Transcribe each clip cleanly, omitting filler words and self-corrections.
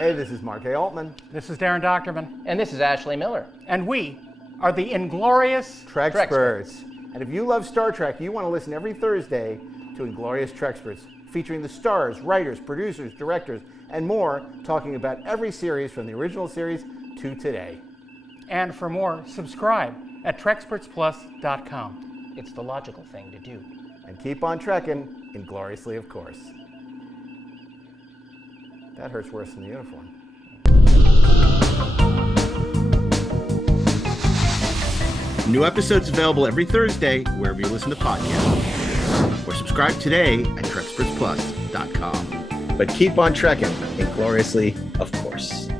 Hey, this is Mark A. Altman. This is Darren Doctorman. And this is Ashley Miller. And we are the Inglorious Treksperts. And if you love Star Trek, you want to listen every Thursday to Inglorious Treksperts, featuring the stars, writers, producers, directors, and more, talking about every series from the original series to today. And for more, subscribe at TrekspertsPlus.com. It's the logical thing to do. And keep on trekking, ingloriously, of course. That hurts worse than the uniform. New episodes available every Thursday wherever you listen to podcasts. Or subscribe today at TrekspertsPlus.com. But keep on trekking, ingloriously, of course.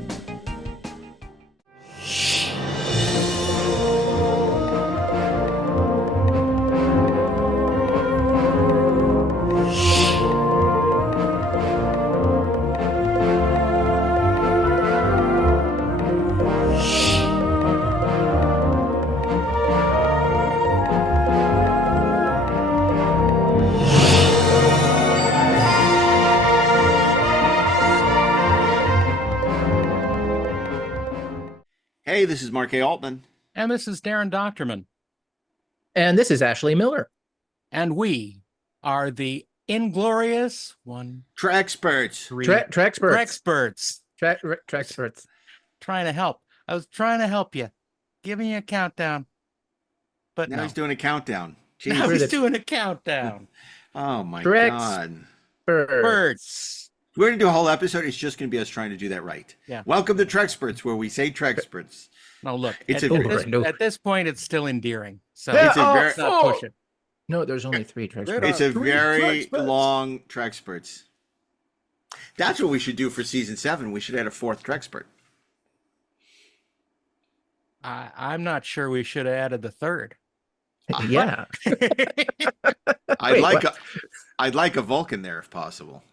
Hey, this is Mark A. Altman. And this is Darren Doctorman. And this is Ashley Miller. And we are the Inglorious Treksperts. Treksperts. Treksperts. Treksperts. Trying to help. I was trying to help you. Giving you a countdown. But Now no. he's doing a countdown. Jeez. Now he's doing a countdown. Oh, my God. Birds. We're going to do a whole episode. It's just going to be us trying to do that right. Yeah. Welcome to Treksperts, where we say Treksperts. No, look. It's at this point, it's still endearing. So It's a very- let's not push it. No, there's only 3 Treksperts. It's a Three very Treksperts. long Treksperts. That's what we should do for season 7. We should add a 4th Trekspert. I'm not sure we should have added the 3rd. Yeah. I'd like a Vulcan there if possible.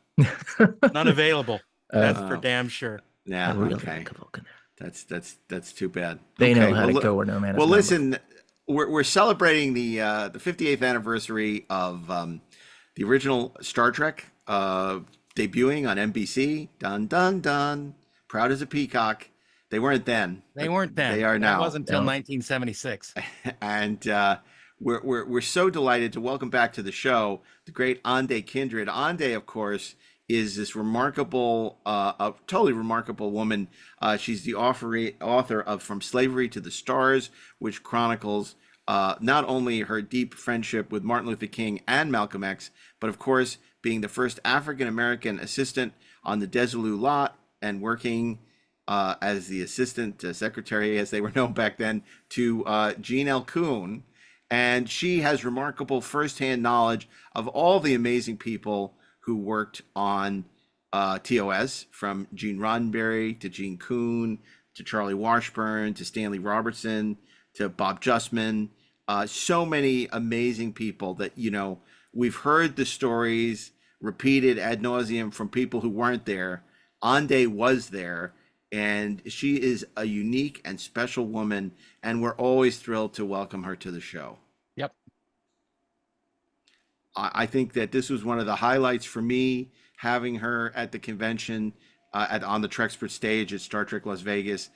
Not available. That's for damn sure. Yeah, Really okay. like a Vulcan. That's too bad. They Okay, know how to go where no man is. Well, listen, we're celebrating the 58th anniversary of the original Star Trek debuting on NBC. Dun dun dun. Proud as a peacock. They weren't then. They weren't then. They are now. It wasn't until 1976. And we're so delighted to welcome back to the show the great ANDE KINDRYD. ANDE, of course, is this remarkable, a totally remarkable woman. She's the author of From Slavery to the Stars, which chronicles not only her deep friendship with Martin Luther King and Malcolm X, but of course being the first African-American assistant on the Desilu lot and working as the assistant secretary, as they were known back then, to Jean L. COON. And she has remarkable firsthand knowledge of all the amazing people who worked on TOS, from Gene Roddenberry to Gene COON to Charlie Washburn to Stanley Robertson to Bob Justman. So many amazing people that, you know, we've heard the stories repeated ad nauseum from people who weren't there. ANDE was there, and she is a unique and special woman, and we're always thrilled to welcome her to the show. Yep. I think that this was one of the highlights for me, having her at the convention on the Trekspert stage at Star Trek Las Vegas.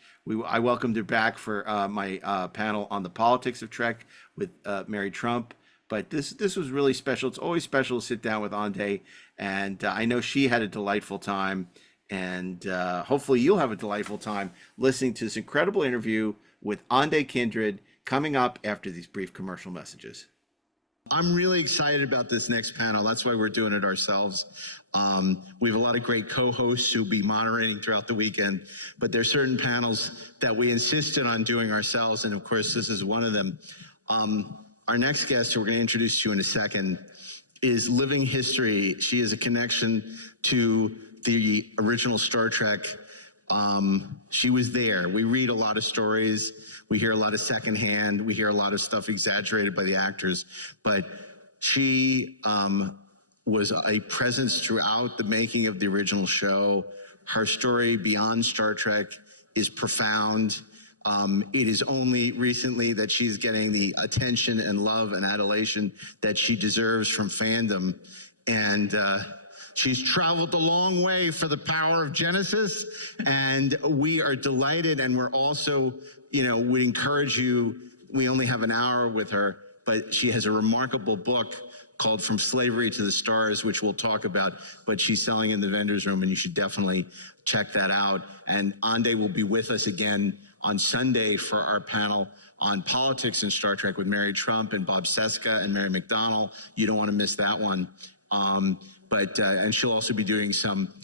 I welcomed her back for my panel on the politics of Trek with Mary Trump. But this was really special. It's always special to sit down with ANDE, and I know she had a delightful time. And hopefully you'll have a delightful time listening to this incredible interview with ANDE KINDRYD coming up after these brief commercial messages. I'm really excited about this next panel. That's why we're doing it ourselves. We have a lot of great co-hosts who'll be moderating throughout the weekend, but there's certain panels that we insisted on doing ourselves, and of course this is one of them. Our next guest, who we're going to introduce to you in a second, is living history. She is a connection to the original Star Trek. She was there. We read a lot of stories. We hear a lot of secondhand. We hear a lot of stuff exaggerated by the actors. But she was a presence throughout the making of the original show. Her story beyond Star Trek is profound. It is only recently that she's getting the attention and love and adulation that she deserves from fandom. And She's traveled a long way for the power of Genesis, and we are delighted, and we're also, would encourage you, we only have an hour with her, but she has a remarkable book called From Slavery to the Stars, which we'll talk about, but she's selling in the vendor's room, and you should definitely check that out. And ANDE will be with us again on Sunday for our panel on politics and Star Trek with Mary Trump and Bob Seska and Mary McDonnell. You don't want to miss that one. And she'll also be doing some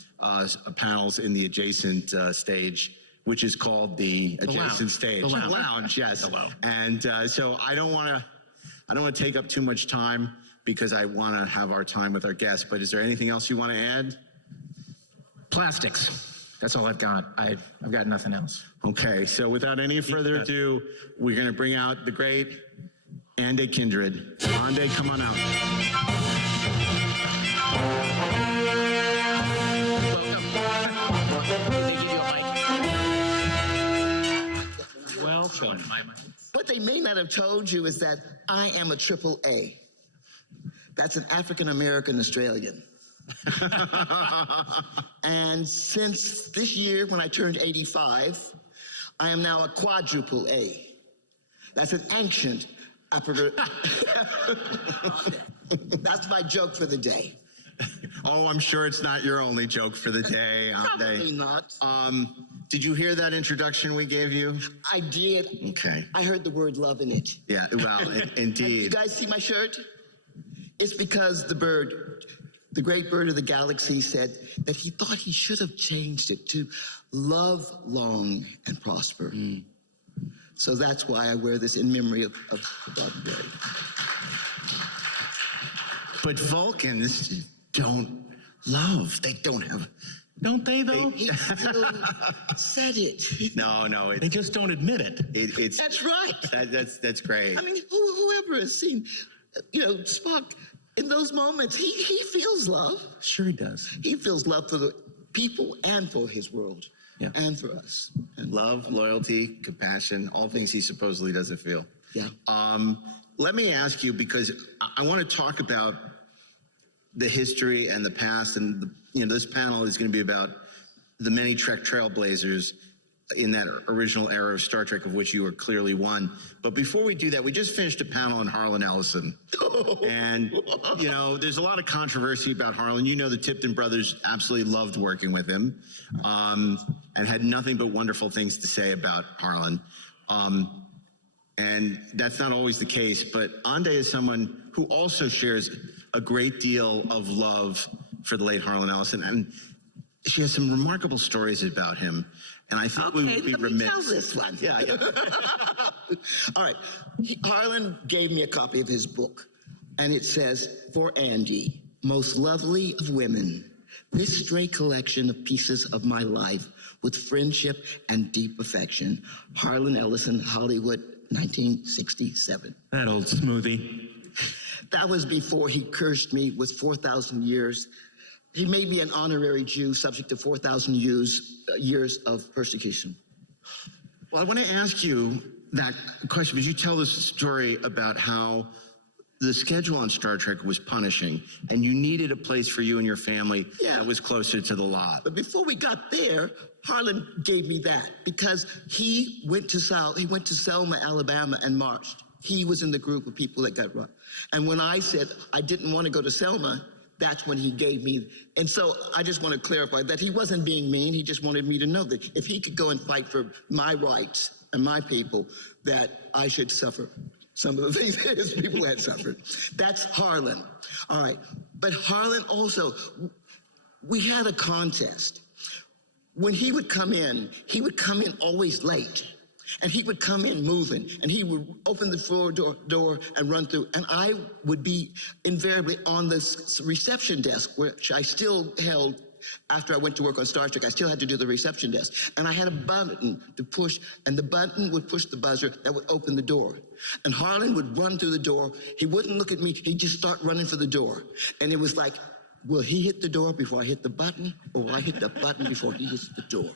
panels in the adjacent stage, which is called the adjacent stage. The lounge, yes. Hello. And so I don't want to take up too much time because I want to have our time with our guests. But is there anything else you want to add? Plastics. That's all I've got. I've got nothing else. Okay, so without any further ado, we're going to bring out the great ANDE KINDRYD. ANDE, come on out. Welcome. What they may not have told you is that I am a AAA. That's an African-American Australian. And since this year, when I turned 85, I am now a quadruple A. That's an ancient That's my joke for the day. Oh, I'm sure it's not your only joke for the day. Probably not. Did you hear that introduction we gave you? I did. Okay. I heard the word love in it. Yeah, well, indeed. You guys see my shirt? It's because the bird, the great bird of the galaxy, said that he thought he should have changed it to love long and prosper. So that's why I wear this in memory of the bird. But Vulcans don't love. They don't have. Don't they, though? He still said it. No. They just don't admit it. It's That's right. That's great. I mean, whoever has seen, Spock in those moments, he feels love. Sure he does. He feels love for the people and for his world. Yeah. And for us. And Love, loyalty, compassion, all things he supposedly doesn't feel. yeah. Let me ask you, because I want to talk about the history and the past, and this panel is going to be about the many Trek trailblazers in that original era of Star Trek, of which you are clearly one. But before we do that, we just finished a panel on Harlan Ellison. And, there's a lot of controversy about Harlan. The Tipton brothers absolutely loved working with him, and had nothing but wonderful things to say about Harlan. And that's not always the case, but ANDE is someone who also shares a great deal of love for the late Harlan Ellison, and she has some remarkable stories about him. And I think we would be remiss. Tell this one. Yeah. All right. Harlan gave me a copy of his book, and it says, "For ANDE, most lovely of women, this stray collection of pieces of my life with friendship and deep affection. Harlan Ellison, Hollywood, 1967. That old smoothie. That was before he cursed me with 4,000 years. He made me an honorary Jew subject to 4,000 years of persecution. Well, I want to ask you that question because you tell this story about how the schedule on Star Trek was punishing, and you needed a place for you and your family that was closer to the lot. But before we got there, Harlan gave me that because he went to Selma, Alabama, and marched. He was in the group of people that got run. And when I said I didn't want to go to Selma, that's when he gave me. And so I just want to clarify that he wasn't being mean. He just wanted me to know that if he could go and fight for my rights and my people, that I should suffer some of the things that his people had suffered. That's Harlan. All right. But Harlan also, we had a contest. When he would come in always late. And he would come in moving, and he would open the floor door and run through. And I would be invariably on the reception desk, which I still held after I went to work on Star Trek. I still had to do the reception desk. And I had a button to push, and the button would push the buzzer that would open the door. And Harlan would run through the door. He wouldn't look at me. He'd just start running for the door. And it was like, will he hit the door before I hit the button, or will I hit the button before he hits the door?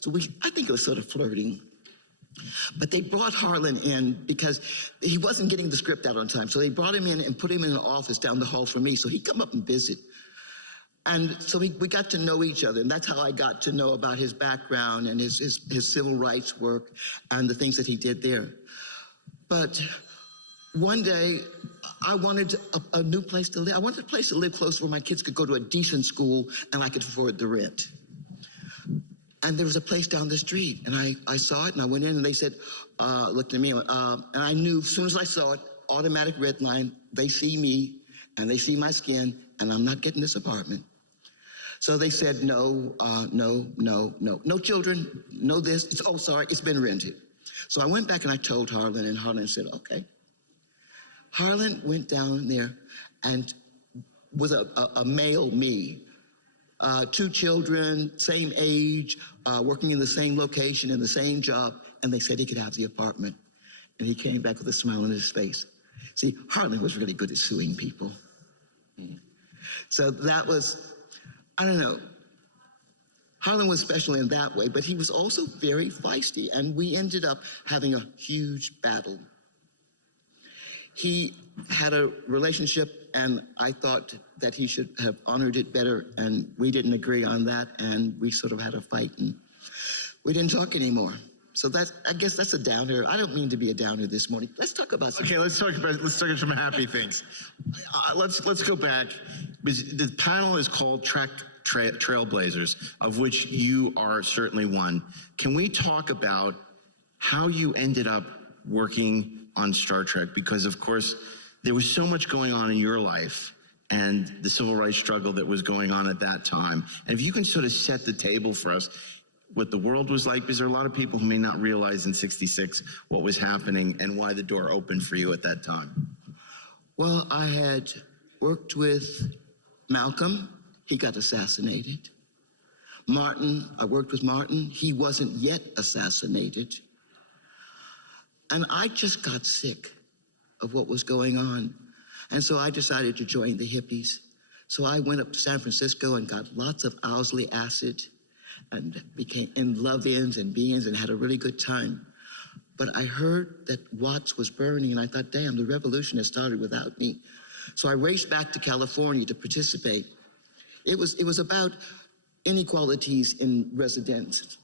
So I think it was sort of flirting. But they brought Harlan in because he wasn't getting the script out on time. So they brought him in and put him in an office down the hall from me. So he'd come up and visit. And so we got to know each other, and that's how I got to know about his background and his civil rights work and the things that he did there. But one day, I wanted a new place to live. I wanted a place to live close where my kids could go to a decent school and I could afford the rent. And there was a place down the street, and I saw it, and I went in, and they said, looked at me, and I knew as soon as I saw it, automatic red line, they see me, and they see my skin, and I'm not getting this apartment. So they said, no, no children, no this. Oh, sorry, it's been rented. So I went back and I told Harlan, and Harlan said, okay. Harlan went down there and was a male me. 2 children, same age, working in the same location, in the same job, and they said he could have the apartment. And he came back with a smile on his face. See, Harlan was really good at suing people. So that was, I don't know, Harlan was special in that way, but he was also very feisty, and we ended up having a huge battle. He had a relationship, and I thought that he should have honored it better, and we didn't agree on that, and we sort of had a fight, and we didn't talk anymore. So I guess that's a downer. I don't mean to be a downer this morning. Let's talk about some. Okay, let's talk about some happy things. Let's go back. The panel is called Trailblazers, of which you are certainly one. Can we talk about how you ended up working on Star Trek? Because of course, there was so much going on in your life and the civil rights struggle that was going on at that time. And if you can sort of set the table for us, what the world was like, because there are a lot of people who may not realize in '66 what was happening and why the door opened for you at that time. Well, I had worked with Malcolm. He got assassinated. Martin, I worked with Martin. He wasn't yet assassinated. And I just got sick of what was going on. And so I decided to join the hippies. So I went up to San Francisco and got lots of Owsley acid and became in love-ins and be-ins and had a really good time. But I heard that Watts was burning, and I thought, damn, the revolution has started without me. So I raced back to California to participate. It was about inequalities in residence,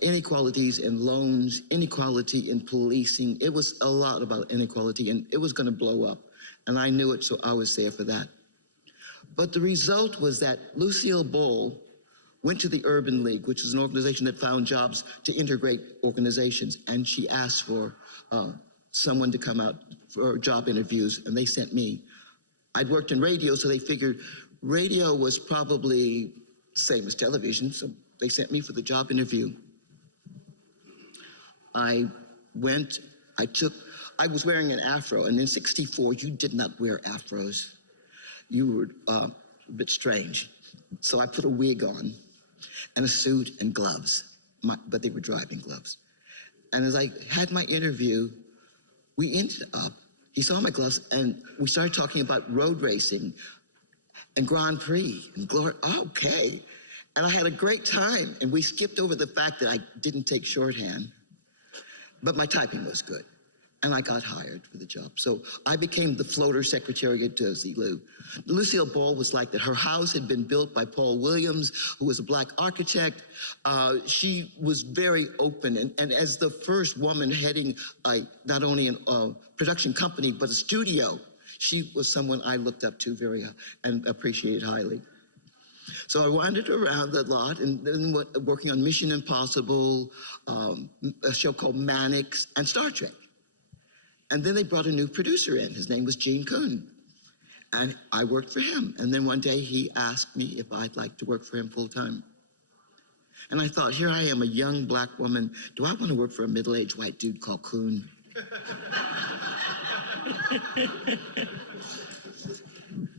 inequalities in loans, inequality in policing. It was a lot about inequality, and it was going to blow up. And I knew it, so I was there for that. But the result was that Lucille Ball went to the Urban League, which is an organization that found jobs to integrate organizations, and she asked for someone to come out for job interviews, and they sent me. I'd worked in radio, so they figured radio was probably same as television, so they sent me for the job interview. I went, I was wearing an afro, and in '64, you did not wear afros. You were a bit strange. So I put a wig on and a suit and gloves, but they were driving gloves. And as I had my interview, we ended up, he saw my gloves, and we started talking about road racing and Grand Prix and glory. Okay. And I had a great time, and we skipped over the fact that I didn't take shorthand, but my typing was good. And I got hired for the job. So I became the floater secretary at Dozy Lou. Lucille Ball was like that. Her house had been built by Paul Williams, who was a black architect. She was very open. And as the first woman heading not only a production company, but a studio, she was someone I looked up to very and appreciated highly. So I wandered around a lot, and then working on Mission Impossible, a show called Mannix, and Star Trek. And then they brought a new producer in. His name was Gene COON. And I worked for him. And then one day he asked me if I'd like to work for him full time. And I thought, here I am, a young black woman. Do I want to work for a middle-aged white dude called COON?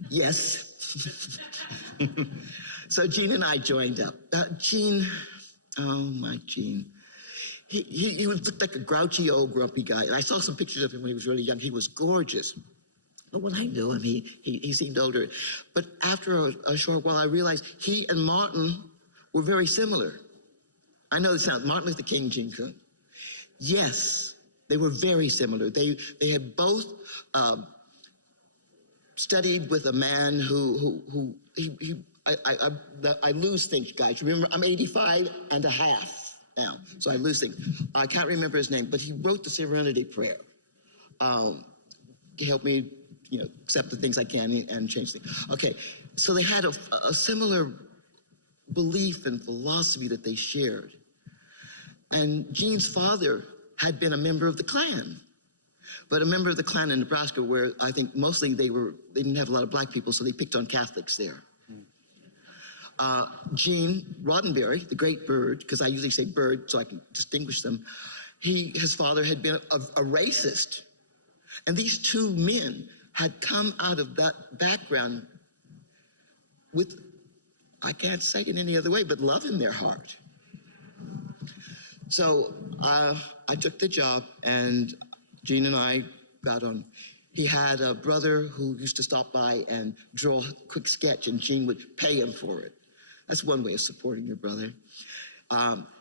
Yes. So Gene and I joined up. Gene, oh my Gene. He looked like a grouchy old grumpy guy. And I saw some pictures of him when he was really young. He was gorgeous. But when I knew him, he seemed older. But after a short while, I realized he and Martin were very similar. I know this sounds, Martin Luther King, Gene COON. Yes, they were very similar. They had both studied with a man who I lose things, guys. Remember, I'm 85 and a half now, so I lose things. I can't remember his name, but he wrote the Serenity Prayer. Help me, accept the things I can and change things. Okay, so they had a similar belief and philosophy that they shared. And Gene's father had been a member of the Klan, but a member of the Klan in Nebraska, where I think mostly they didn't have a lot of black people, so they picked on Catholics there. Gene Roddenberry, the great bird, because I usually say bird so I can distinguish them, his father had been a racist. And these two men had come out of that background with, I can't say it any other way, but love in their heart. So I took the job, and Gene and I got on. He had a brother who used to stop by and draw a quick sketch, and Gene would pay him for it. That's one way of supporting your brother.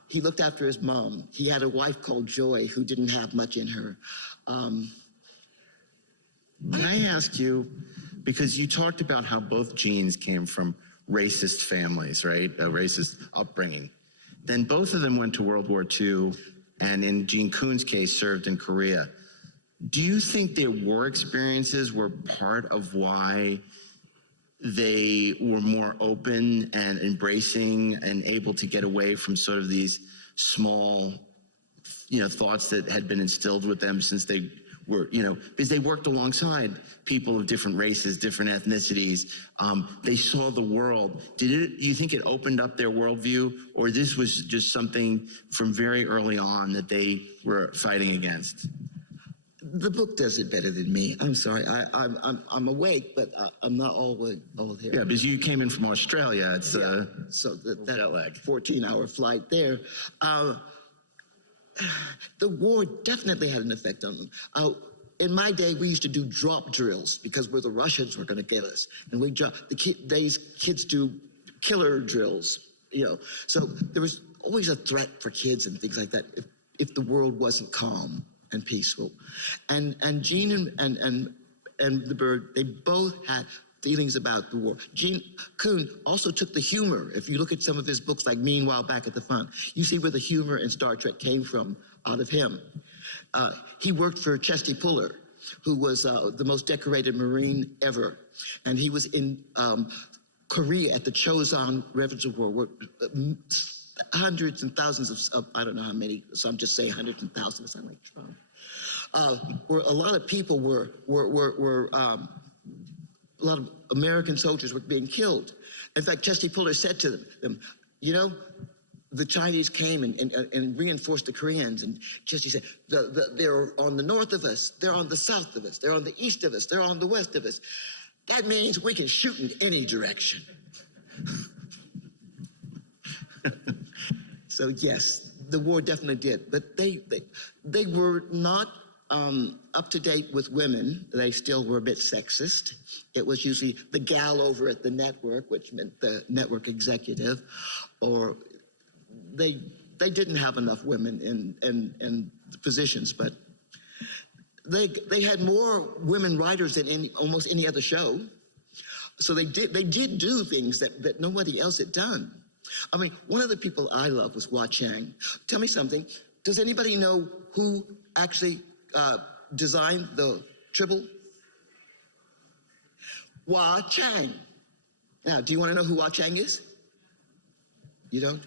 He looked after his mom. He had a wife called Joy who didn't have much in her. Can I ask you, because you talked about how both Genes came from racist families, right? A racist upbringing. Then both of them went to World War II, and in Gene Coon's case, served in Korea. Do you think their war experiences were part of why they were more open and embracing and able to get away from sort of these small, thoughts that had been instilled with them since they were, because they worked alongside people of different races, different ethnicities. They saw the world. Do you think it opened up their worldview, or this was just something from very early on that they were fighting against? The book does it better than me. I'm sorry. I'm awake, but I'm not all here. Yeah, because you came in from Australia. It's so that jet lag. 14-hour flight there. The war definitely had an effect on them. In my day, we used to do drop drills because where the Russians were going to get us, and these kids do killer drills. So there was always a threat for kids and things like that if the world wasn't calm and peaceful. And Gene and the bird, they both had feelings about the war. Gene Coon also took the humor. If you look at some of his books, like Meanwhile Back at the Front, you see where the humor in Star Trek came from out of him. He worked for Chesty Puller, who was the most decorated Marine ever. And he was in Korea at the Chosun Reservoir, where hundreds and thousands of, I don't know how many, so I'm just saying hundreds and thousands, I'm like Trump, where a lot of people were a lot of American soldiers were being killed. In fact, Chesty Puller said to them, the Chinese came and reinforced the Koreans, and Chesty said, they're on the north of us, they're on the south of us, they're on the east of us, they're on the west of us. That means we can shoot in any direction. So yes, the war definitely did, but they were not up to date with women. They still were a bit sexist. It was usually the gal over at the network, which meant the network executive, or they didn't have enough women in the positions, but they had more women writers than almost any other show. So they did do things that nobody else had done. I mean, one of the people I love was Hua Chang. Tell me something. Does anybody know who actually designed the Tribble? Hua Chang. Now, do you want to know who Hua Chang is? You don't?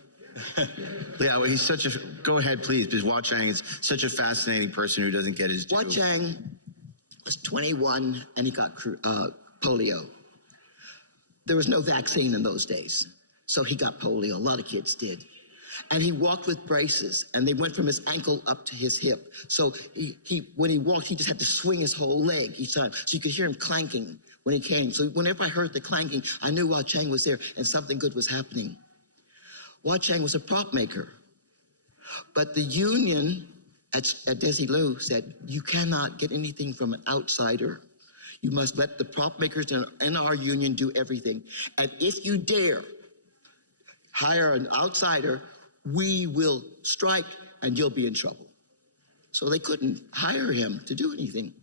Yeah, well, he's such a, go ahead, please, because Hua Chang is such a fascinating person who doesn't get his due. Hua Chang was 21 and he got polio. There was no vaccine in those days, so he got polio. A lot of kids did. And he walked with braces, and they went from his ankle up to his hip. So when he walked, he just had to swing his whole leg each time. So you could hear him clanking when he came. So whenever I heard the clanking, I knew Hua Chang was there and something good was happening. Hua Chang was a prop maker. But the union at Desilu said, you cannot get anything from an outsider. You must let the prop makers in our union do everything. And if you dare hire an outsider, we will strike and you'll be in trouble. So they couldn't hire him to do anything.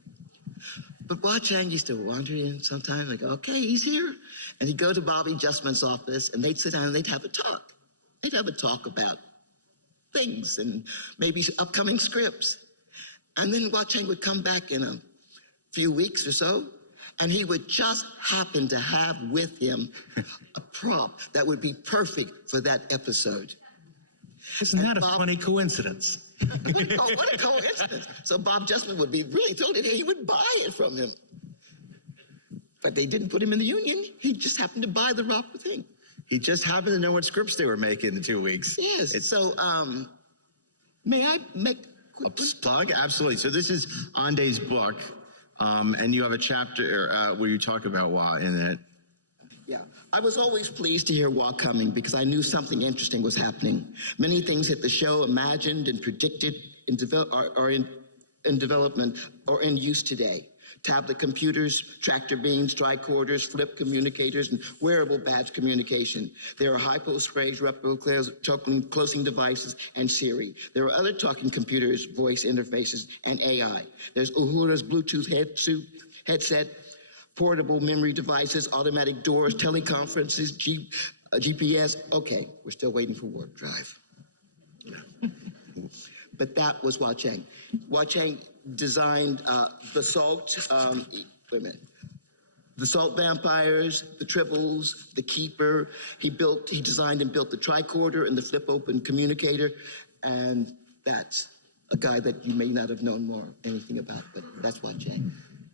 But Hua Chang used to wander in sometimes, like, okay, he's here. And he'd go to Bobby Justman's office, and they'd sit down and they'd have a talk. They'd have a talk about things and maybe upcoming scripts. And then Hua Chang would come back in a few weeks or so, and he would just happen to have with him a prop that would be perfect for that episode. Isn't that a Bob- funny coincidence? What a coincidence. So Bob Justman would be really thrilled, and he would buy it from him. But they didn't put him in the union. He just happened to buy the proper thing. He just happened to know what scripts they were making in 2 weeks. Yes. It's So, may I make a plug? Absolutely. So this is Ande's book, and you have a chapter where you talk about Hua in it. Yeah, I was always pleased to hear Hua coming because I knew something interesting was happening. Many things that the show imagined and predicted are in development or in use today. Tablet computers, tractor beams, tricorders, flip communicators, and wearable badge communication. There are hypospace, replicable closing devices, and Siri. There are other talking computers, voice interfaces, and AI. There's Uhura's Bluetooth headset, portable memory devices, automatic doors, teleconferences, GPS. Okay, we're still waiting for warp drive. But that was Hua Chang. Hua Chang designed the salt, wait a minute, the salt vampires, the triples, the keeper. He designed and built the tricorder and the flip open communicator. And that's a guy that you may not have known anything about, but that's Hua Chang.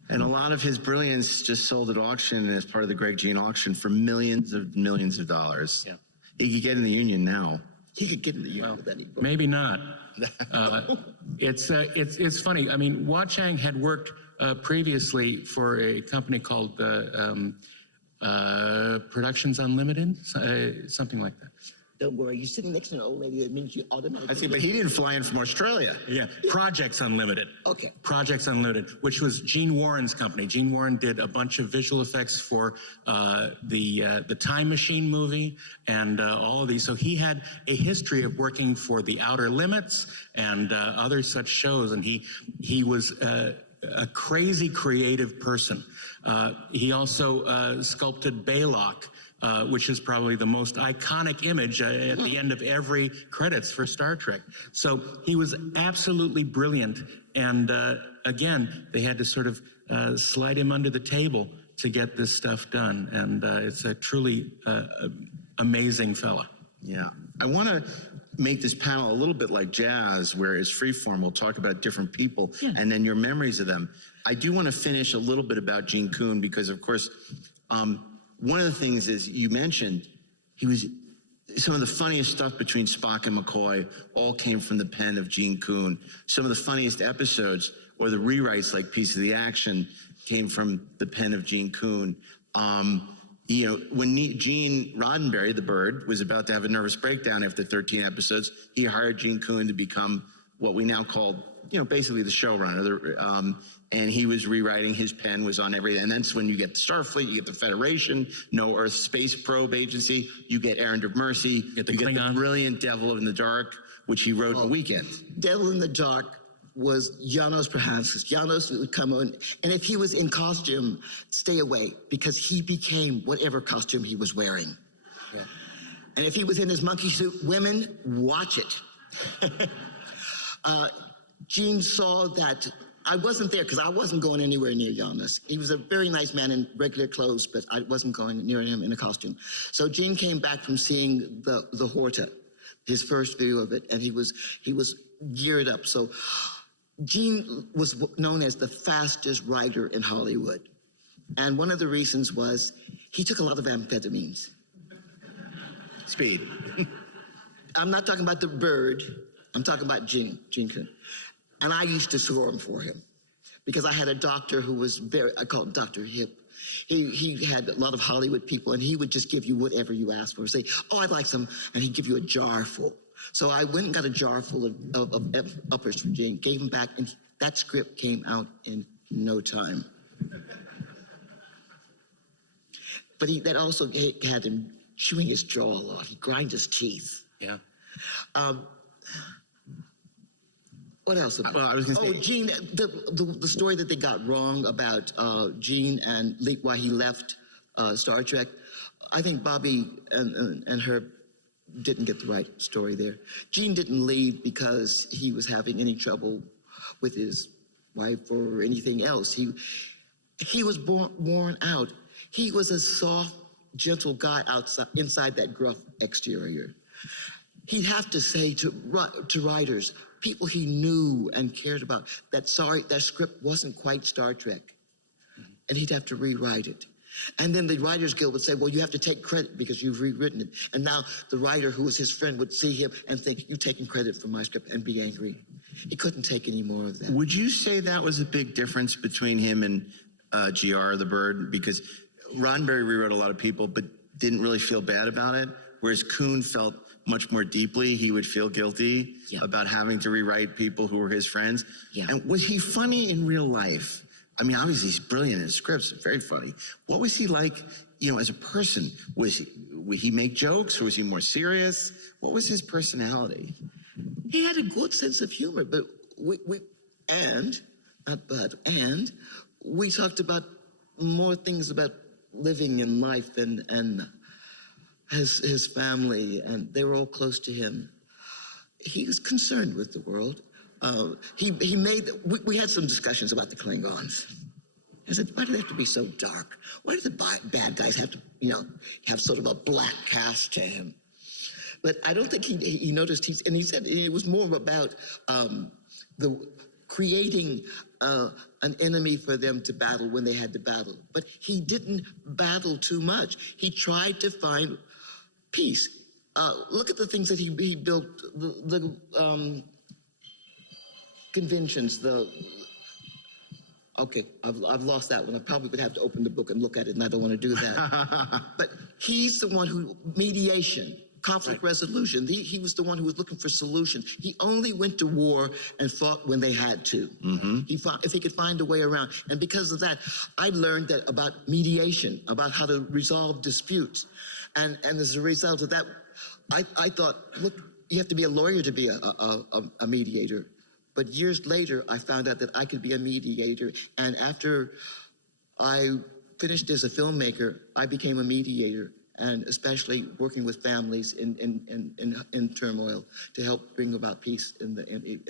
And a lot of his brilliance just sold at auction as part of the Greg Jean auction for millions of dollars. Yeah. He could get in the union now. He could get in the union with any book. Maybe not. It's funny. I mean, Hua Chang had worked previously for a company called Productions Unlimited, something like that. Don't worry, you're sitting next to an old lady, that means you automatically. I see, but he didn't fly in from Australia. Yeah, Projects Unlimited. Okay. Projects Unlimited, which was Gene Warren's company. Gene Warren did a bunch of visual effects for the Time Machine movie and all of these. So he had a history of working for The Outer Limits and other such shows, and he was a crazy creative person. He also sculpted Baylock, which is probably the most iconic image at the end of every credits for Star Trek. So he was absolutely brilliant. And again, they had to sort of slide him under the table to get this stuff done. And it's a truly amazing fella. Yeah. I want to make this panel a little bit like jazz, where it's freeform. We'll talk about different people and then your memories of them. I do want to finish a little bit about Gene COON because, of course, one of the things is you mentioned some of the funniest stuff between Spock and McCoy all came from the pen of Gene COON. Some of the funniest episodes or the rewrites like Piece of the Action came from the pen of Gene COON. You know, when Gene Roddenberry, the bird, was about to have a nervous breakdown after 13 episodes, he hired Gene COON to become what we now call, you know, basically the showrunner. And he was rewriting, his pen was on everything. And that's when you get the Starfleet, you get the Federation, No Earth Space Probe Agency, you get Errand of Mercy, you get the brilliant Devil in the Dark, which he wrote in a weekend. Devil in the Dark was Janos Prohanskas. Janos would come on, and if he was in costume, stay away, because he became whatever costume he was wearing. Yeah. And if he was in his monkey suit, women, watch it. Gene saw that I wasn't there because I wasn't going anywhere near Janos. He was a very nice man in regular clothes, but I wasn't going near him in a costume. So Gene came back from seeing the Horta, his first view of it, and he was geared up. So Gene was known as the fastest writer in Hollywood. And one of the reasons was he took a lot of amphetamines. Speed. I'm not talking about the bird. I'm talking about Gene COON. And I used to score him for him because I had a doctor who was I called him Dr. Hip. He had a lot of Hollywood people, and he would just give you whatever you asked for. Say, oh, I'd like some, and he'd give you a jar full. So I went and got a jar full of uppers for Gene, gave him back, and that script came out in no time. But that also had him chewing his jaw a lot. He grind his teeth. Yeah. What else? Well, I was going to say, Gene, the story that they got wrong about Gene and why he left Star Trek. I think Bobby and her didn't get the right story there. Gene didn't leave because he was having any trouble with his wife or anything else. He was worn out. He was a soft, gentle guy inside that gruff exterior. He'd have to say to writers, people he knew and cared about, that script wasn't quite Star Trek. And he'd have to rewrite it. And then the Writers Guild would say, well, you have to take credit because you've rewritten it. And now the writer who was his friend would see him and think, you're taking credit for my script, and be angry. He couldn't take any more of that. Would you say that was a big difference between him and GR, the Bird? Because Roddenberry rewrote a lot of people, but didn't really feel bad about it, whereas COON felt much more deeply. He would feel guilty about having to rewrite people who were his friends. And was he funny in real life? I mean, obviously he's brilliant in his scripts, very funny. What was he like, you know, as a person? Would he make jokes, or was he more serious? What was his personality? He had a good sense of humor, but we talked about more things about living in life and his family, and they were all close to him. He was concerned with the world. We had some discussions about the Klingons. I said, why do they have to be so dark? Why do the bad guys have to, have sort of a black cast to him? But I don't think he noticed. And he said it was more about creating an enemy for them to battle when they had to battle. But he didn't battle too much. He tried to find peace. Look at the things that he built. The conventions. Okay, I've lost that one. I probably would have to open the book and look at it, and I don't want to do that. But he's the one who mediation. Conflict resolution. He was the one who was looking for solutions. He only went to war and fought when they had to. He fought if he could find a way around. And because of that, I learned that about mediation, about how to resolve disputes. And as a result of that, I thought, look, you have to be a lawyer to be a mediator. But years later, I found out that I could be a mediator. And after I finished as a filmmaker, I became a mediator, and especially working with families in turmoil to help bring about peace in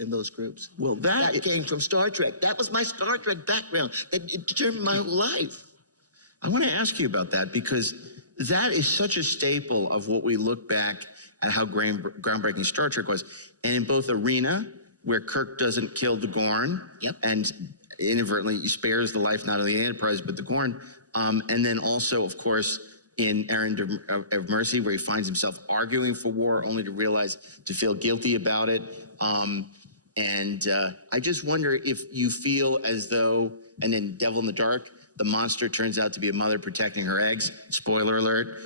those groups. Well, that came from Star Trek. That was my Star Trek background. That determined my whole life. I want to ask you about that, because that is such a staple of what we look back at how groundbreaking Star Trek was. And in both Arena, where Kirk doesn't kill the Gorn, and inadvertently spares the life not only of the Enterprise but the Gorn, and then also, of course, in Errand of Mercy, where he finds himself arguing for war only to feel guilty about it. I just wonder if you feel as though, and in Devil in the Dark, the monster turns out to be a mother protecting her eggs. Spoiler alert.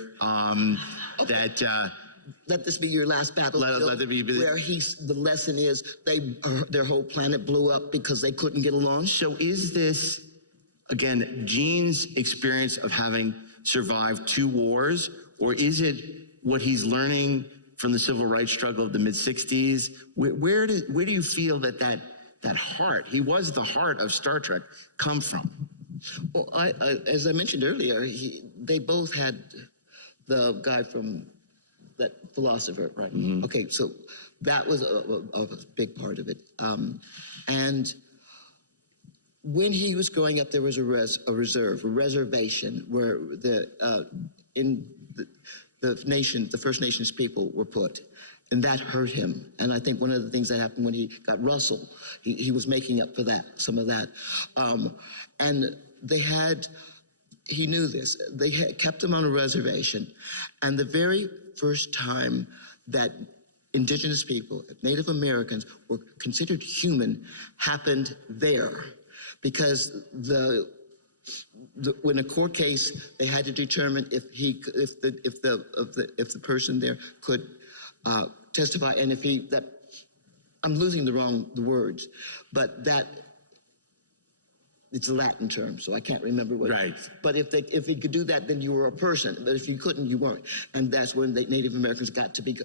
Let this be your last battlefield. Where the lesson is their whole planet blew up because they couldn't get along. So is this, again, Gene's experience of having survived 2 wars, or is it what he's learning from the civil rights struggle of the mid-60s? Where do you feel that heart, he was the heart of Star Trek, come from? Well, as I mentioned earlier, they both had the guy from that philosopher, right? Okay, so that was a big part of it. And when he was growing up, there was a reservation where the First Nations people were put, and that hurt him. And I think one of the things that happened when he got Russell, he was making up for that, some of that. And he knew this. They had kept him on a reservation, and the very first time that indigenous people, Native Americans, were considered human happened there, because when a court case, they had to determine if the person there could testify, and I'm losing the words, but that. It's a Latin term, so I can't remember what. Right. But if he could do that, then you were a person. But if you couldn't, you weren't. And that's when the Native Americans got to be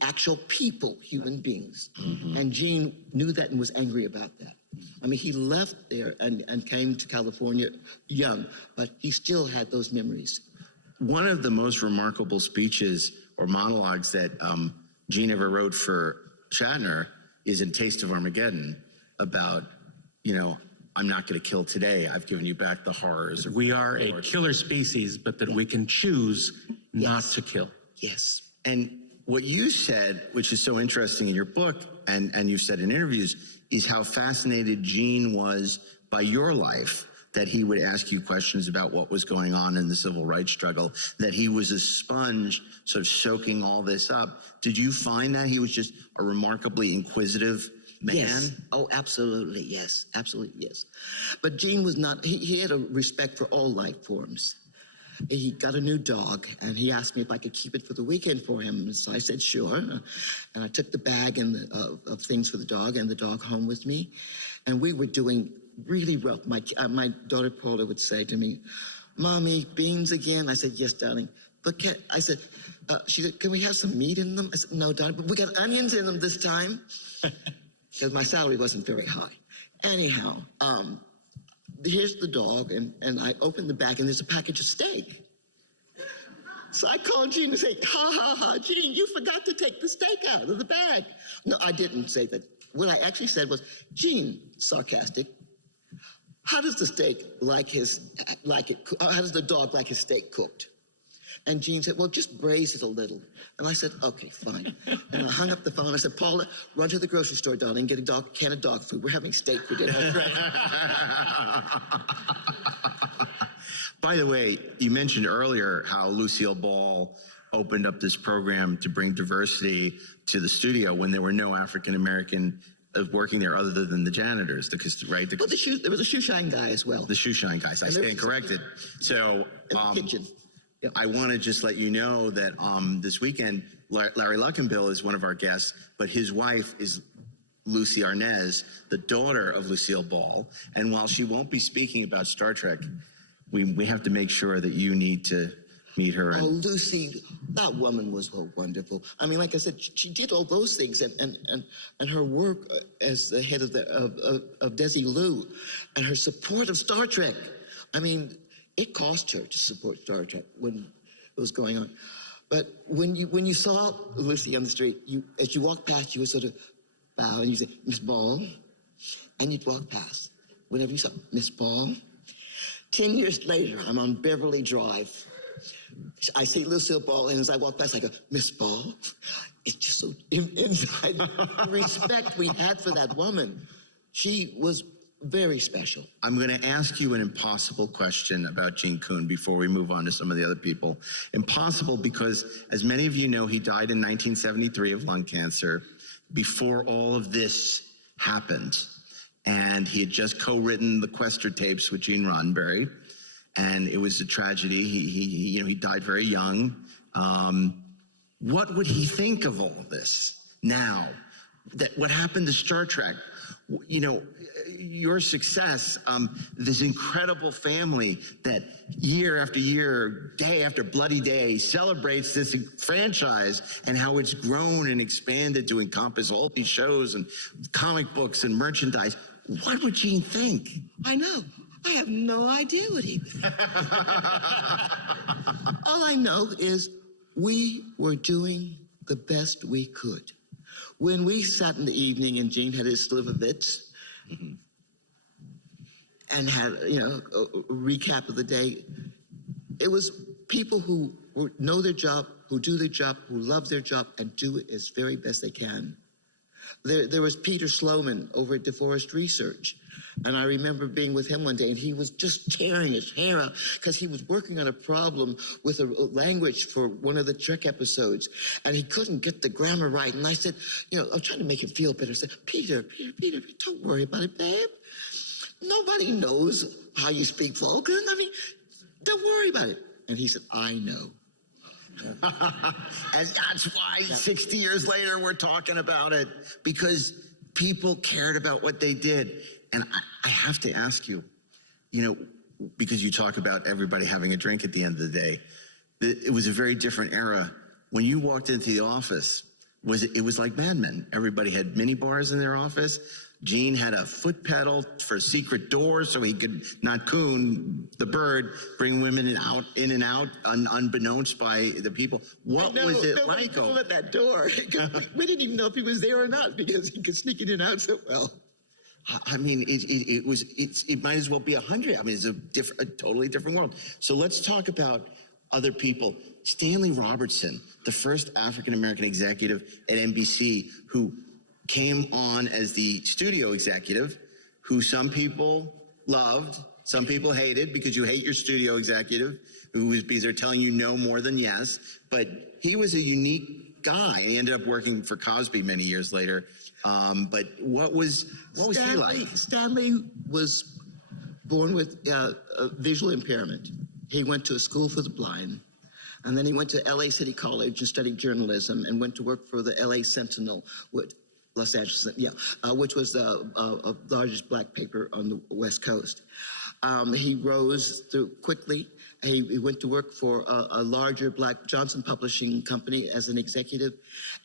actual people, human beings. And Gene knew that and was angry about that. I mean, he left there and came to California young, but he still had those memories. one of the most remarkable speeches or monologues that Gene ever wrote for Shatner is in Taste of Armageddon about, I'm not going to kill today. I've given you back the horrors. We are a killer species, but that we can choose not to kill. Yes. And what you said, which is so interesting in your book, and you've said in interviews, is how fascinated Gene was by your life, that he would ask you questions about what was going on in the civil rights struggle, that he was a sponge sort of soaking all this up. Did you find that he was just a remarkably inquisitive man? Yes. Oh, absolutely. Yes. Absolutely. Yes. But Gene was not, he had a respect for all life forms. He got a new dog, and he asked me if I could keep it for the weekend for him. And so I said, sure. And I took the bag and of things for the dog and the dog home with me. And we were doing really well. My daughter Paula would say to me, Mommy, beans again? I said, yes, darling. But I said, she said, can we have some meat in them? I said, no, darling, but we got onions in them this time. Because my salary wasn't very high. Anyhow, here's the dog, and I opened the bag, and there's a package of steak. So I called Gene and say, ha, Gene, you forgot to take the steak out of the bag. No, I didn't say that. What I actually said was, Gene, sarcastic, how does the dog like his steak cooked? And Gene said, well, just braise it a little. And I said, okay, fine. And I hung up the phone. I said, Paula, run to the grocery store, darling, get a can of dog food. We're having steak for dinner. By the way, you mentioned earlier how Lucille Ball opened up this program to bring diversity to the studio when there were no African-American working there other than the janitors, right? Well, there was a shoe shine guy as well. The shoe shine guys, I stand corrected. So, in the kitchen. Yep. I want to just let you know that this weekend, Larry Luckenbill is one of our guests, but his wife is Lucy Arnaz, the daughter of Lucille Ball. And while she won't be speaking about Star Trek, we have to make sure that you need to meet her. Oh, Lucy, that woman was so wonderful. I mean, like I said, she did all those things, and her work as the head of Desi Lu, and her support of Star Trek. I mean, it cost her to support Star Trek when it was going on. But when you saw Lucy on the street, as you walked past, you would sort of bow and you say, Miss Ball, and you'd walk past. Whenever you saw Miss Ball. 10 years later, I'm on Beverly Drive. I see Lucille Ball, and as I walk past, I go, Miss Ball. It's just so inside the respect we had for that woman. She was very special. I'm going to ask you an impossible question about Gene COON before we move on to some of the other people. Impossible because, as many of you know, he died in 1973 of lung cancer before all of this happened. And he had just co-written the Quester tapes with Gene Roddenberry, and it was a tragedy. He died very young. What would he think of all of this now? That what happened to Star Trek? Your success, this incredible family that year after year, day after bloody day, celebrates this franchise and how it's grown and expanded to encompass all these shows and comic books and merchandise. What would Gene think? I know. I have no idea what he thinks. All I know is we were doing the best we could. When we sat in the evening and Gene had his Slivovitz and had, a recap of the day, it was people who know their job, who do their job, who love their job, and do it as very best they can. There was Peter Sloman over at DeForest Research. And I remember being with him one day, and he was just tearing his hair out because he was working on a problem with a language for one of the Trek episodes, and he couldn't get the grammar right. And I said, I was trying to make him feel better. I said, Peter, don't worry about it, babe. Nobody knows how you speak Vulcan. I mean, don't worry about it. And he said, I know. And that's why 60 years later we're talking about it, because people cared about what they did. And I have to ask you, because you talk about everybody having a drink at the end of the day, it was a very different era. When you walked into the office, it was like Mad Men. Everybody had mini bars in their office. Gene had a foot pedal for a secret door so he could not COON, the bird, bring women in and out unbeknownst by the people. What was it nobody like? could open that door. We didn't even know if he was there or not because he could sneak in and out so well. I mean, it might as well be 100. I mean, it's a totally different world. So let's talk about other people. Stanley Robertson, the first African-American executive at NBC who came on as the studio executive, who some people loved, some people hated because you hate your studio executive, because they're telling you no more than yes. But he was a unique guy. He ended up working for Cosby many years later. But what was he like? Stanley was born with a visual impairment. He went to a school for the blind, and then he went to LA City College and studied journalism and went to work for the LA Sentinel, Los Angeles, which was the largest black paper on the West Coast. He rose through quickly. He went to work for a larger black Johnson Publishing company as an executive,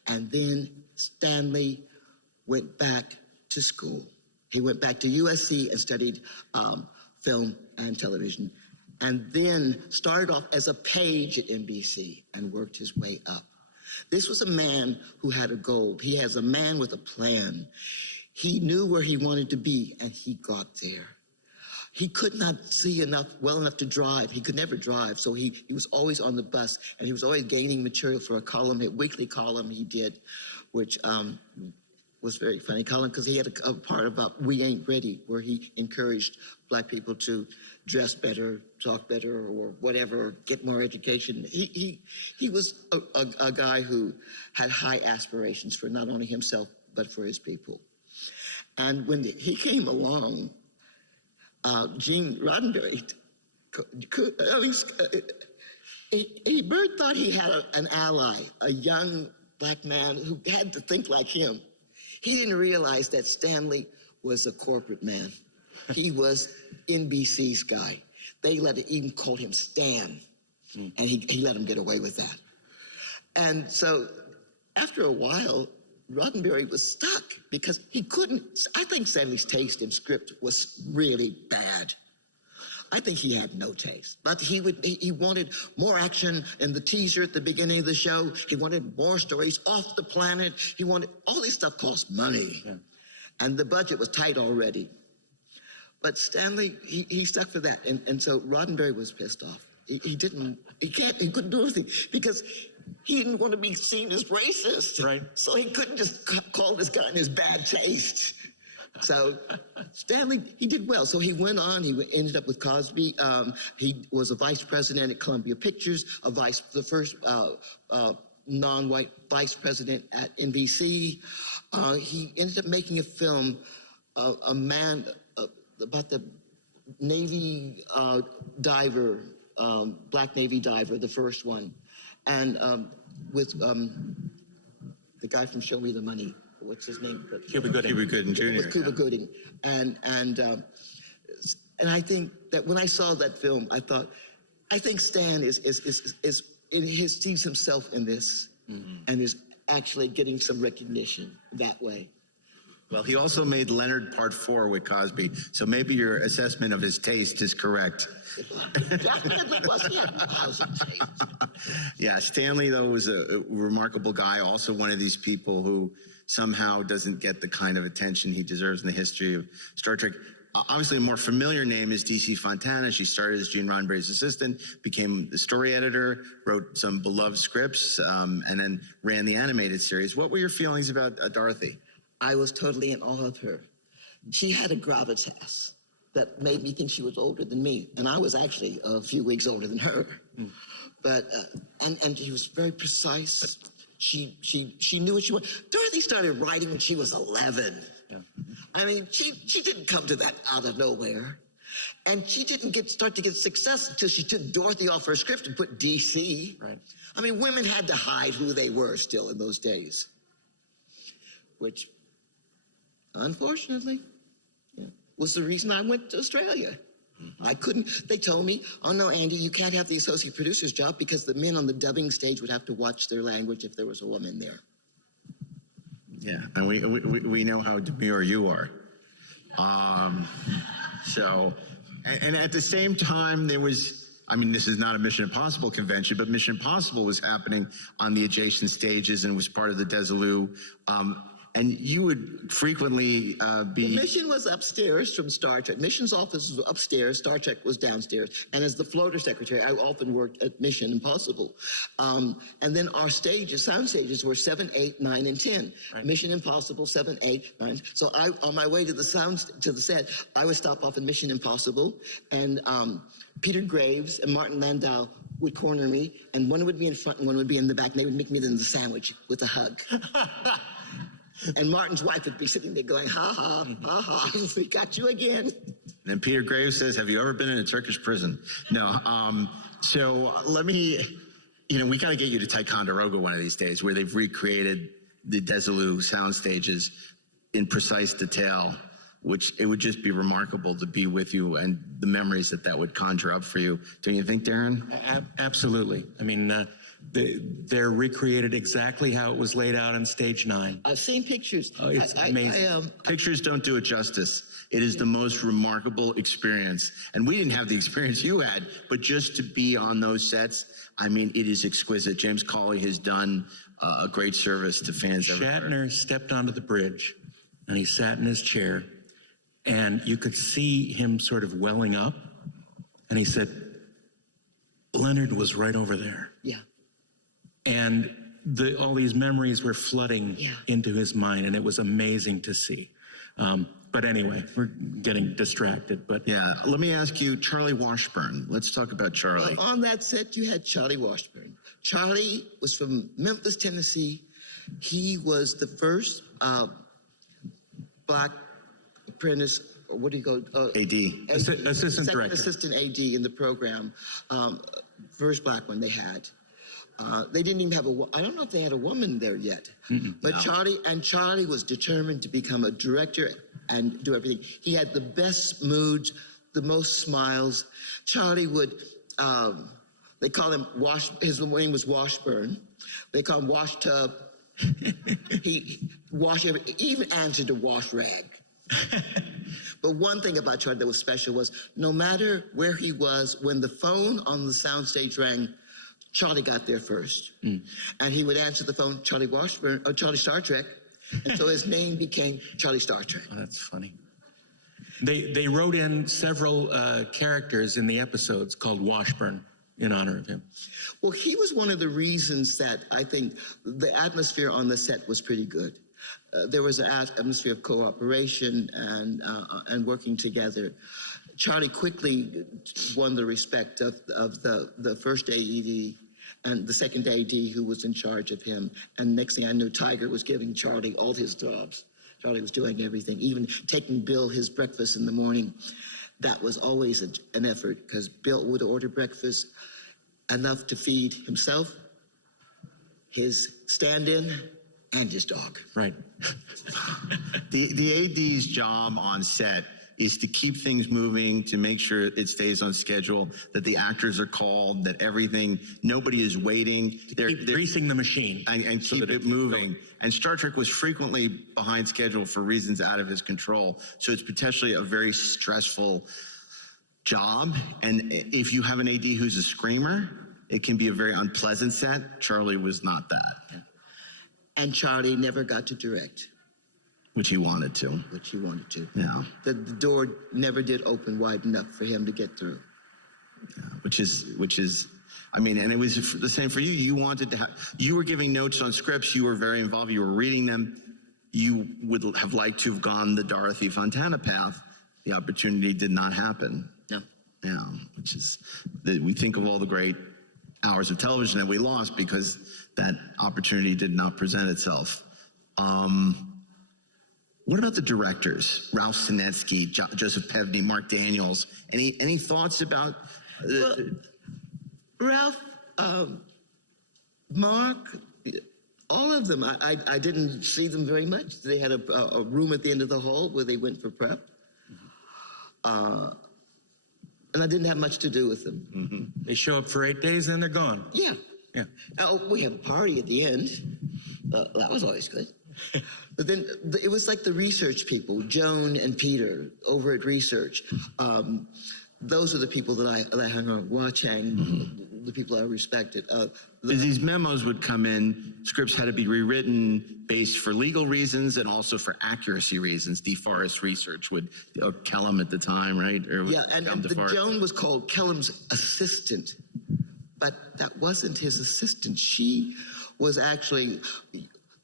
and then Stanley went back to school. He went back to USC and studied film and television, and then started off as a page at NBC and worked his way up. This was a man who had a goal. He has a man with a plan. He knew where he wanted to be, and he got there. He could not see well enough to drive. He could never drive, so he was always on the bus, and he was always gaining material for a weekly column he did, which was very funny column because he had a part about We Ain't Ready, where he encouraged black people to dress better, talk better, or whatever, get more education. He was a guy who had high aspirations for not only himself, but for his people. And when he came along, Gene Roddenberry, Bird thought he had an ally, a young black man who had to think like him. He didn't realize that Stanley was a corporate man. He was NBC's guy. They even called him Stan, and he let him get away with that. And so after a while, Roddenberry was stuck because he couldn't. I think Stanley's taste in script was really bad. I think he had no taste, but he wanted more action in the teaser at the beginning of the show. He wanted more stories off the planet. He wanted, all this stuff cost money, and the budget was tight already. But Stanley, he stuck for that, and so Roddenberry was pissed off. He couldn't do anything because he didn't want to be seen as racist. Right. So he couldn't just call this guy in his bad taste. So Stanley, he did well. So he went on, he ended up with Cosby. He was a vice president at Columbia Pictures, the first non-white vice president at NBC. He ended up making a film, a man about the Navy diver, black Navy diver, the first one. And with the guy from Show Me the Money. What's his name? Cuba Gooding Jr. With Cuba Gooding, and I think that when I saw that film, I think Stan sees himself in this, and is actually getting some recognition that way. Well, he also made Leonard Part 4 with Cosby, so maybe your assessment of his taste is correct. Yeah, Stanley, though, was a remarkable guy, also one of these people who somehow doesn't get the kind of attention he deserves in the history of Star Trek. Obviously, a more familiar name is D.C. Fontana. She started as Gene Roddenberry's assistant, became the story editor, wrote some beloved scripts, and then ran the animated series. What were your feelings about Dorothy? I was totally in awe of her. She had a gravitas that made me think she was older than me, and I was actually a few weeks older than her. But and she was very precise. She knew what she wanted. Dorothy started writing when she was 11. Yeah. I mean, she didn't come to that out of nowhere, and she didn't start to get success until she took Dorothy off her script and put DC. Right. I mean, women had to hide who they were still in those days, which, unfortunately, was the reason I went to Australia. I couldn't, they told me, oh no, Andy, you can't have the associate producer's job because the men on the dubbing stage would have to watch their language if there was a woman there. Yeah, and we know how demure you are. So, and at the same time, there was, I mean, this is not a Mission Impossible convention, but Mission Impossible was happening on the adjacent stages and was part of the Desilu. And you would frequently be... Mission was upstairs from Star Trek. Mission's office was upstairs. Star Trek was downstairs. And as the floater secretary, I often worked at Mission Impossible. And then our stages, sound stages, were 7, 8, 9, and 10. Right. Mission Impossible, 7, 8, 9. So I, on my way to the set, I would stop off at Mission Impossible, and Peter Graves and Martin Landau would corner me, and one would be in front and one would be in the back, and they would make me the sandwich with a hug. And Martin's wife would be sitting there going, ha, ha, ha, ha, we got you again. And Peter Graves says, have you ever been in a Turkish prison? No. So let me, you know, we got to get you to Ticonderoga one of these days, where they've recreated the Desilu sound stages in precise detail, which it would just be remarkable to be with you and the memories that would conjure up for you. Don't you think, Darren? Absolutely. I mean, they're recreated exactly how it was laid out on stage 9. I've seen pictures. Oh, it's amazing. Pictures don't do it justice. It is the most remarkable experience. And we didn't have the experience you had, but just to be on those sets, I mean, it is exquisite. James Cawley has done a great service to fans everywhere. Shatner stepped onto the bridge and he sat in his chair, and you could see him sort of welling up, and he said, Leonard was right over there. Yeah. And all these memories were flooding into his mind, and it was amazing to see. But anyway, we're getting distracted. But yeah, let me ask you, Charlie Washburn. Let's talk about Charlie. Well, on that set, you had Charlie Washburn. Charlie was from Memphis, Tennessee. He was the first black apprentice, or what do you go? AD. Assistant director. Assistant AD in the program. First black one they had. They didn't even have I don't know if they had a woman there yet. But no. Charlie was determined to become a director and do everything. He had the best moods, the most smiles. Charlie would, they call him his name was Washburn. They call him Wash Tub. He even answered to wash rag. But one thing about Charlie that was special was no matter where he was, when the phone on the soundstage rang, Charlie got there first. And he would answer the phone, Charlie Washburn, or Charlie Star Trek. And so his name became Charlie Star Trek. Oh, that's funny. They wrote in several characters in the episodes called Washburn in honor of him. Well, he was one of the reasons that I think the atmosphere on the set was pretty good. There was an atmosphere of cooperation and working together. Charlie quickly won the respect of the first AED and the second AD who was in charge of him. And next thing I knew, Tiger was giving Charlie all his jobs. Charlie was doing everything, even taking Bill his breakfast in the morning. That was always an effort, because Bill would order breakfast enough to feed himself, his stand-in, and his dog. Right. The AD's job on set is to keep things moving, to make sure it stays on schedule, that the actors are called, that nobody is waiting. They're greasing the machine. And so keep it moving. And Star Trek was frequently behind schedule for reasons out of his control. So it's potentially a very stressful job. And if you have an AD who's a screamer, it can be a very unpleasant set. Charlie was not that. And Charlie never got to direct. Which he wanted to. Which he wanted to. Yeah. The door never did open wide enough for him to get through. Yeah, which is, I mean, and it was the same for you. You wanted to you were giving notes on scripts. You were very involved. You were reading them. You would have liked to have gone the Dorothy Fontana path. The opportunity did not happen. No. Yeah, which is, we think of all the great hours of television that we lost because that opportunity did not present itself. What about the directors? Ralph Sinetsky, Joseph Pevney, Mark Daniels. Any thoughts about? Ralph, Mark, all of them. I didn't see them very much. They had a room at the end of the hall where they went for prep. And I didn't have much to do with them. Mm-hmm. They show up for 8 days and they're gone. Yeah. Yeah. Oh, we have a party at the end. That was always good. But then it was like the research people, Joan and Peter over at Research. Those are the people that I hung on, Wachang, the people I respected. These memos would come in, scripts had to be rewritten based for legal reasons and also for accuracy reasons. DeForest Research would, or Kellum at the time, right? Or Yeah, and the Joan was called Kellum's assistant, but that wasn't his assistant. She was actually,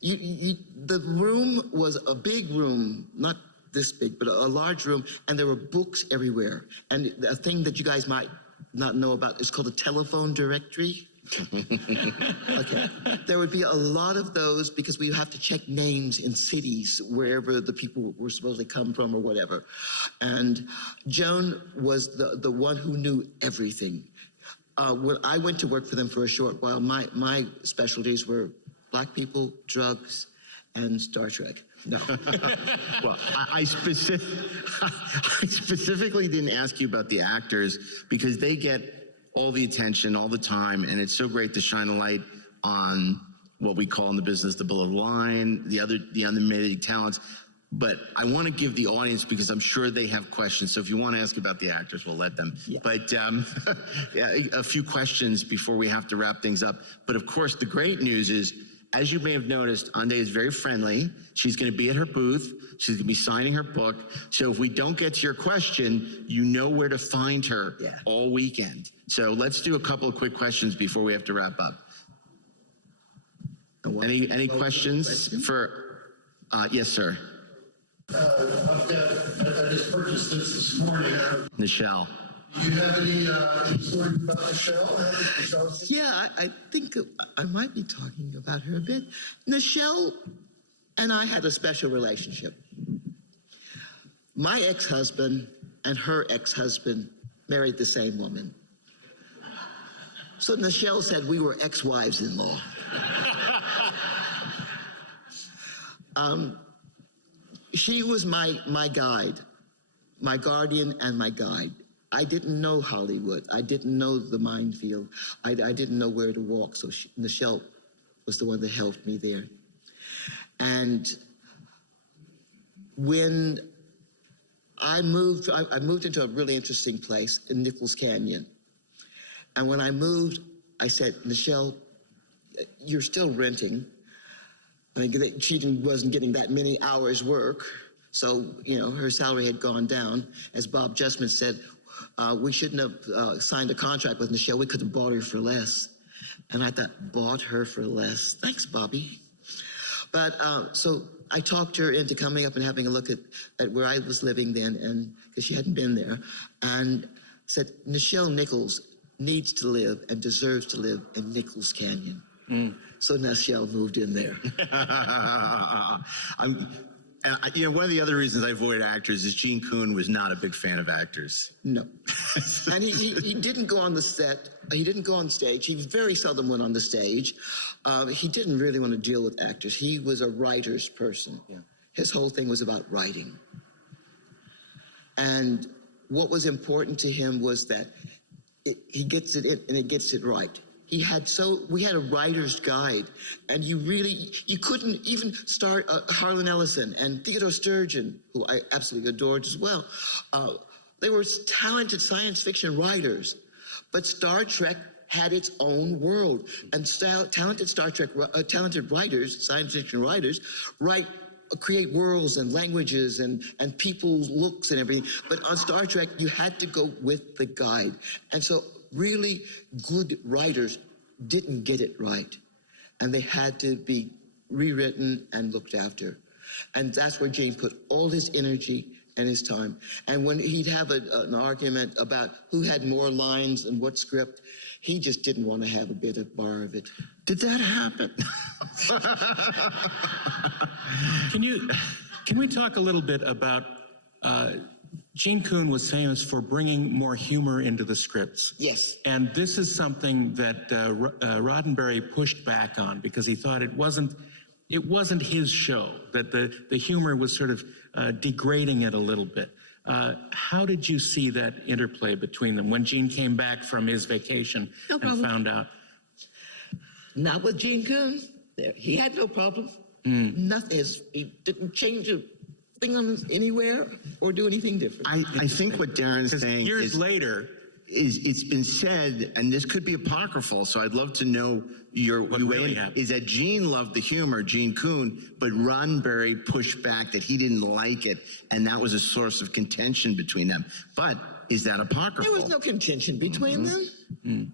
the room was a big room, not this big, but a large room, and there were books everywhere. And a thing that you guys might not know about is called a telephone directory. Okay. There would be a lot of those because we have to check names in cities wherever the people were supposed to come from or whatever. And Joan was the one who knew everything. When I went to work for them for a short while, my specialties were Black people, drugs, and Star Trek. No. Well, I specifically didn't ask you about the actors because they get all the attention all the time, and it's so great to shine a light on what we call in the business the below the line, the unmitigated talents. But I want to give the audience, because I'm sure they have questions. So if you want to ask about the actors, we'll let them. Yeah. But yeah, a few questions before we have to wrap things up. But of course, the great news is, as you may have noticed, ANDE is very friendly. She's going to be at her booth. She's going to be signing her book. So if we don't get to your question, you know where to find her all weekend. So let's do a couple of quick questions before we have to wrap up. Any questions for, yes, sir. I just purchased this morning. Nichelle. Do you have any stories about Nichelle? Yeah, I think I might be talking about her a bit. Nichelle and I had a special relationship. My ex-husband and her ex-husband married the same woman. So Nichelle said we were ex-wives-in-law. She was my guide, my guardian and my guide. I didn't know Hollywood. I didn't know the minefield. I didn't know where to walk. So Nichelle was the one that helped me there. And when I moved into a really interesting place in Nichols Canyon. And when I moved, I said, Nichelle, you're still renting. She wasn't getting that many hours work. So, you know, her salary had gone down. As Bob Justman said, we shouldn't have signed a contract with Nichelle. We could have bought her for less. And I thought, bought her for less. Thanks, Bobby. But so I talked her into coming up and having a look at where I was living then, and because she hadn't been there, and said, Nichelle Nichols needs to live and deserves to live in Nichols Canyon. So Nichelle moved in there. You know, one of the other reasons I avoid actors is Gene COON was not a big fan of actors. No. And he didn't go on the set. He didn't go on stage. He very seldom went on the stage. He didn't really want to deal with actors. He was a writer's person. Yeah. His whole thing was about writing. And what was important to him was that he gets it in and it gets it right. We had a writer's guide, and you couldn't even start Harlan Ellison and Theodore Sturgeon, who I absolutely adored as well. They were talented science fiction writers, but Star Trek had its own world, and talented writers, science fiction writers, create worlds and languages and people's looks and everything. But on Star Trek, you had to go with the guide, and so really good writers didn't get it right, and they had to be rewritten and looked after. And that's where Gene put all his energy and his time. And when he'd have an argument about who had more lines and what script, he just didn't want to have a bit of bar of it. Did that happen? Can we talk a little bit about Gene COON was famous for bringing more humor into the scripts. Yes. And this is something that Roddenberry pushed back on because he thought it wasn't his show, that the humor was sort of degrading it a little bit. How did you see that interplay between them when Gene came back from his vacation and found out? Not with Gene COON. He had no problem. Nothing he didn't change a thing on anywhere or do anything different. I think what Darren's saying Years is later, it's been said, and this could be apocryphal, so I'd love to know your What you really in, happened. is that Gene loved the humor, Gene COON, but Roddenberry pushed back that he didn't like it, and that was a source of contention between them. But is that apocryphal? There was no contention between them.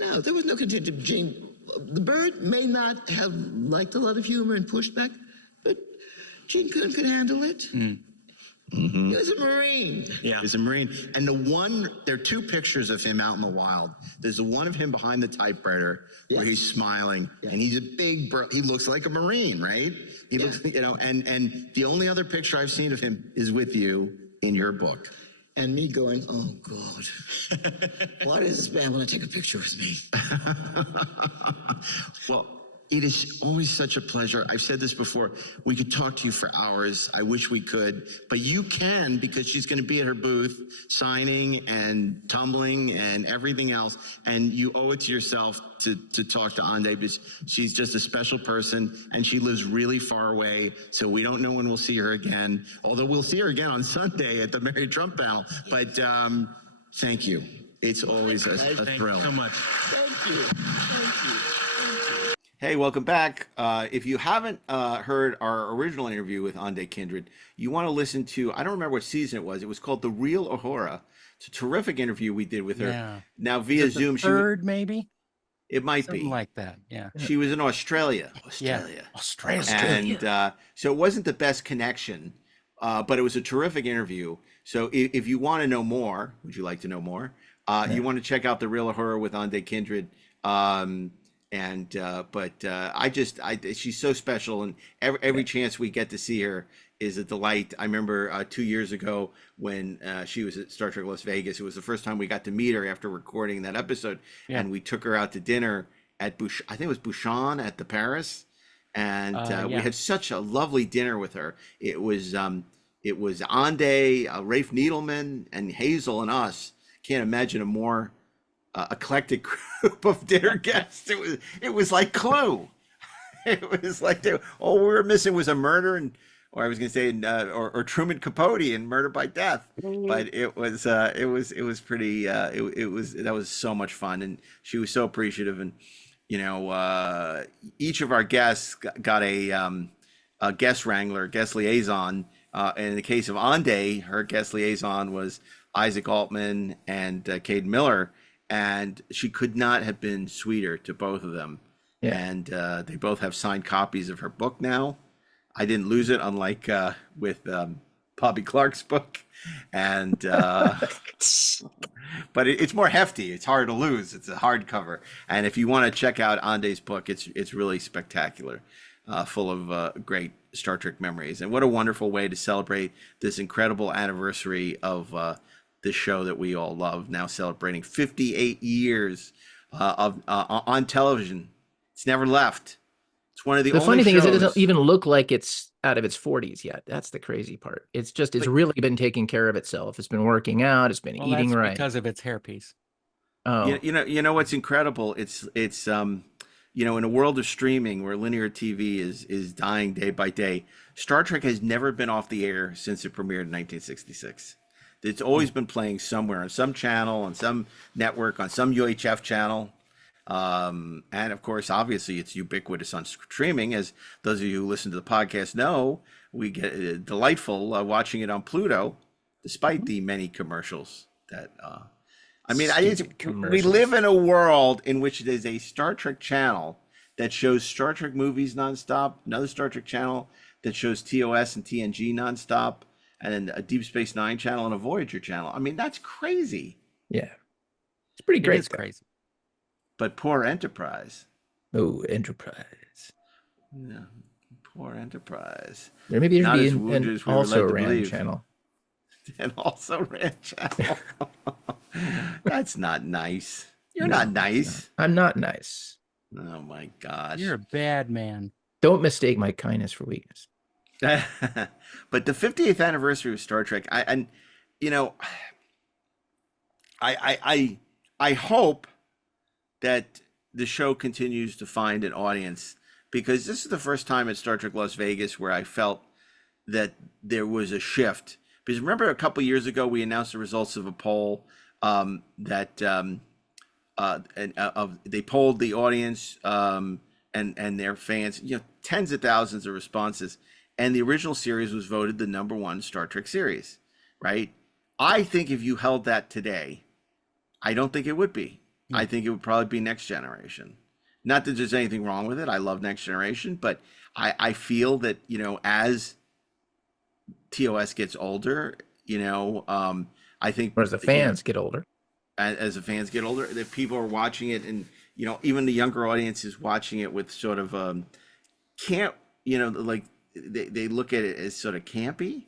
No, there was no contention. Gene, the Bird may not have liked a lot of humor and pushback, but Gene COON could handle it. He was a Marine. yeah. He's a Marine. And there are two pictures of him out in the wild. There's the one of him behind the typewriter where he's smiling, and he's a big, he looks like a Marine, right? He looks, and the only other picture I've seen of him is with you in your book. And me going, oh God, why does this man want to take a picture with me? Well, it is always such a pleasure. I've said this before. We could talk to you for hours. I wish we could, but you can, because she's going to be at her booth signing and tumbling and everything else. And you owe it to yourself to talk to ANDE, because she's just a special person, and she lives really far away. So we don't know when we'll see her again, although we'll see her again on Sunday at the Mary Trump panel. But thank you. It's always a Thank thrill. you so much. Thank you. Thank you. Hey, welcome back. If you haven't heard our original interview with ANDE KINDRYD, you want to listen to, I don't remember what season it was. It was called The Real Uhura. It's a terrific interview we did with her. Yeah. Now via Is it the Zoom. third, maybe? It might Something be. like that. Yeah. She was in Australia. Yeah. Australia. And so it wasn't the best connection, but it was a terrific interview. So if you want to know more, would you like to know more? You want to check out The Real Uhura with ANDE KINDRYD. She's so special, and every chance we get to see her is a delight. I remember 2 years ago when she was at Star Trek Las Vegas. It was the first time we got to meet her after recording that episode, and we took her out to dinner at I think it was Bouchon at the Paris, and we had such a lovely dinner with her. It was ANDE, Rafe Needleman, and Hazel, and us. Can't imagine a more eclectic group of dinner guests. It was like Clue. It was like all we were missing was a murder, or I was going to say or Truman Capote in Murder by Death. But it was pretty. That was so much fun, and she was so appreciative. And each of our guests got a guest wrangler, guest liaison. And in the case of ANDE, her guest liaison was Isaac Altman and Cade Miller. And she could not have been sweeter to both of them. Yeah. And they both have signed copies of her book now. I didn't lose it, unlike with Bobby Clark's book. And but it's more hefty. It's hard to lose. It's a hardcover. And if you want to check out ANDE's book, it's really spectacular, full of great Star Trek memories. And what a wonderful way to celebrate this incredible anniversary of this show that we all love, now celebrating 58 years on television. It's never left. It's one of the only funny thing shows. is it doesn't even look like it's out of its 40s yet. That's the crazy part. It's really been taking care of itself. It's been working out. It's been eating that's right. because of its hairpiece. Oh, You know what's incredible? It's in a world of streaming where linear TV is dying day by day, Star Trek has never been off the air since it premiered in 1966. It's always been playing somewhere on some channel, on some network, on some UHF channel. And of course, obviously, it's ubiquitous on streaming. As those of you who listen to the podcast know, we get delightful watching it on Pluto, despite the many commercials that. We live in a world in which there's a Star Trek channel that shows Star Trek movies nonstop, another Star Trek channel that shows TOS and TNG nonstop, and then a Deep Space Nine channel and a Voyager channel. I mean, that's crazy. yeah. It's pretty great. It's crazy. But poor Enterprise. Oh, Enterprise. Yeah, poor Enterprise. There maybe Not there as should be wounded as we were also led to Ram believe. channel. And also Ram channel. That's not nice. You're not nice. I'm not nice. Oh my gosh. You're a bad man. Don't mistake my kindness for weakness. But the 50th anniversary of Star Trek, I hope that the show continues to find an audience because this is the first time at Star Trek Las Vegas where I felt that there was a shift. Because remember, a couple years ago, we announced the results of a poll they polled the audience and their fans, tens of thousands of responses, and the original series was voted the #1 Star Trek series, right? I think if you held that today, I don't think it would be. I think it would probably be Next Generation. Not that there's anything wrong with it. I love Next Generation, but I feel that, as TOS gets older, I think Or as the fans get older. As the fans get older, that people are watching it, and even the younger audience is watching it with sort of like they look at it as sort of campy,